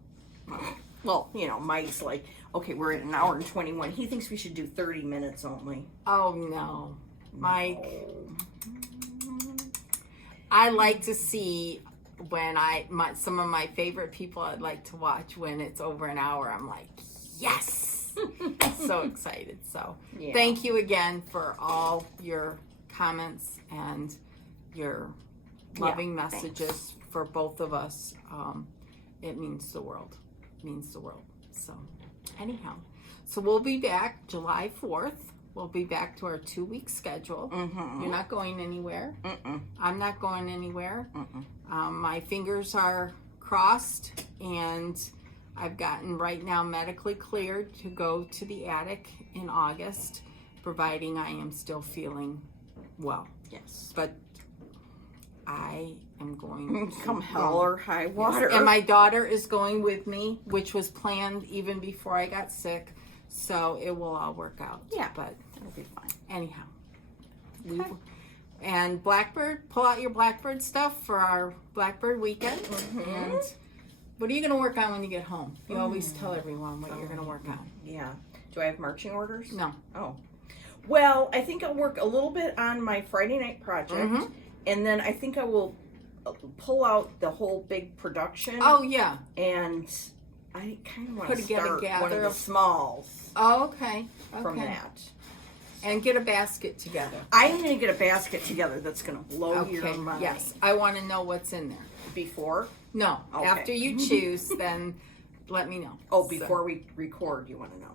Well, you know, Mike's like, okay, we're at 1:21. He thinks we should do 30 minutes only. oh no, Mike. I like to see when some of my favorite people I'd like to watch when it's over an hour. I'm like, yes, so excited. So Yeah. thank you again for all your comments and your loving messages for both of us. It means the world. So anyhow, so we'll be back July 4th. We'll be back to our 2-week schedule. You're not going anywhere. I'm not going anywhere. My fingers are crossed, and I've gotten right now medically cleared to go to the attic in August, providing I am still feeling well. Yes. But I am going to Come hell or high water. Yes. And my daughter is going with me, which was planned even before I got sick. So it will all work out. Yeah, But it'll be fine. anyhow. Okay. And Blackbird, pull out your Blackbird stuff for our Blackbird weekend. And what are you going to work on when you get home? You always tell everyone what you're going to work on. Yeah. Do I have marching orders? No. Oh. Well, I think I'll work a little bit on my Friday night project. And then I think I will pull out the whole big production. Oh, yeah. And I kind of want Put to together start one of gather the of- smalls Oh, okay. from that. And get a basket together. I'm going to get a basket together that's going to blow your Okay. mind. Yes. I want to know what's in there. Before? No. Okay. After you choose, then let me know. Oh, before we record, you want to know?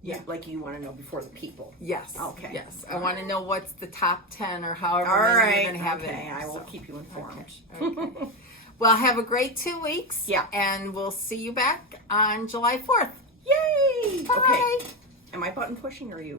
Yeah. Like you want to know before the people. Yes. Okay. Yes. I want to know what's the top 10 or however All many right. you're going to have Okay. in there. I will So, keep you informed. okay. Well, have a great 2 weeks. Yeah. And we'll see you back on July 4th. Yay! Bye. Okay. Am I button pushing or are you?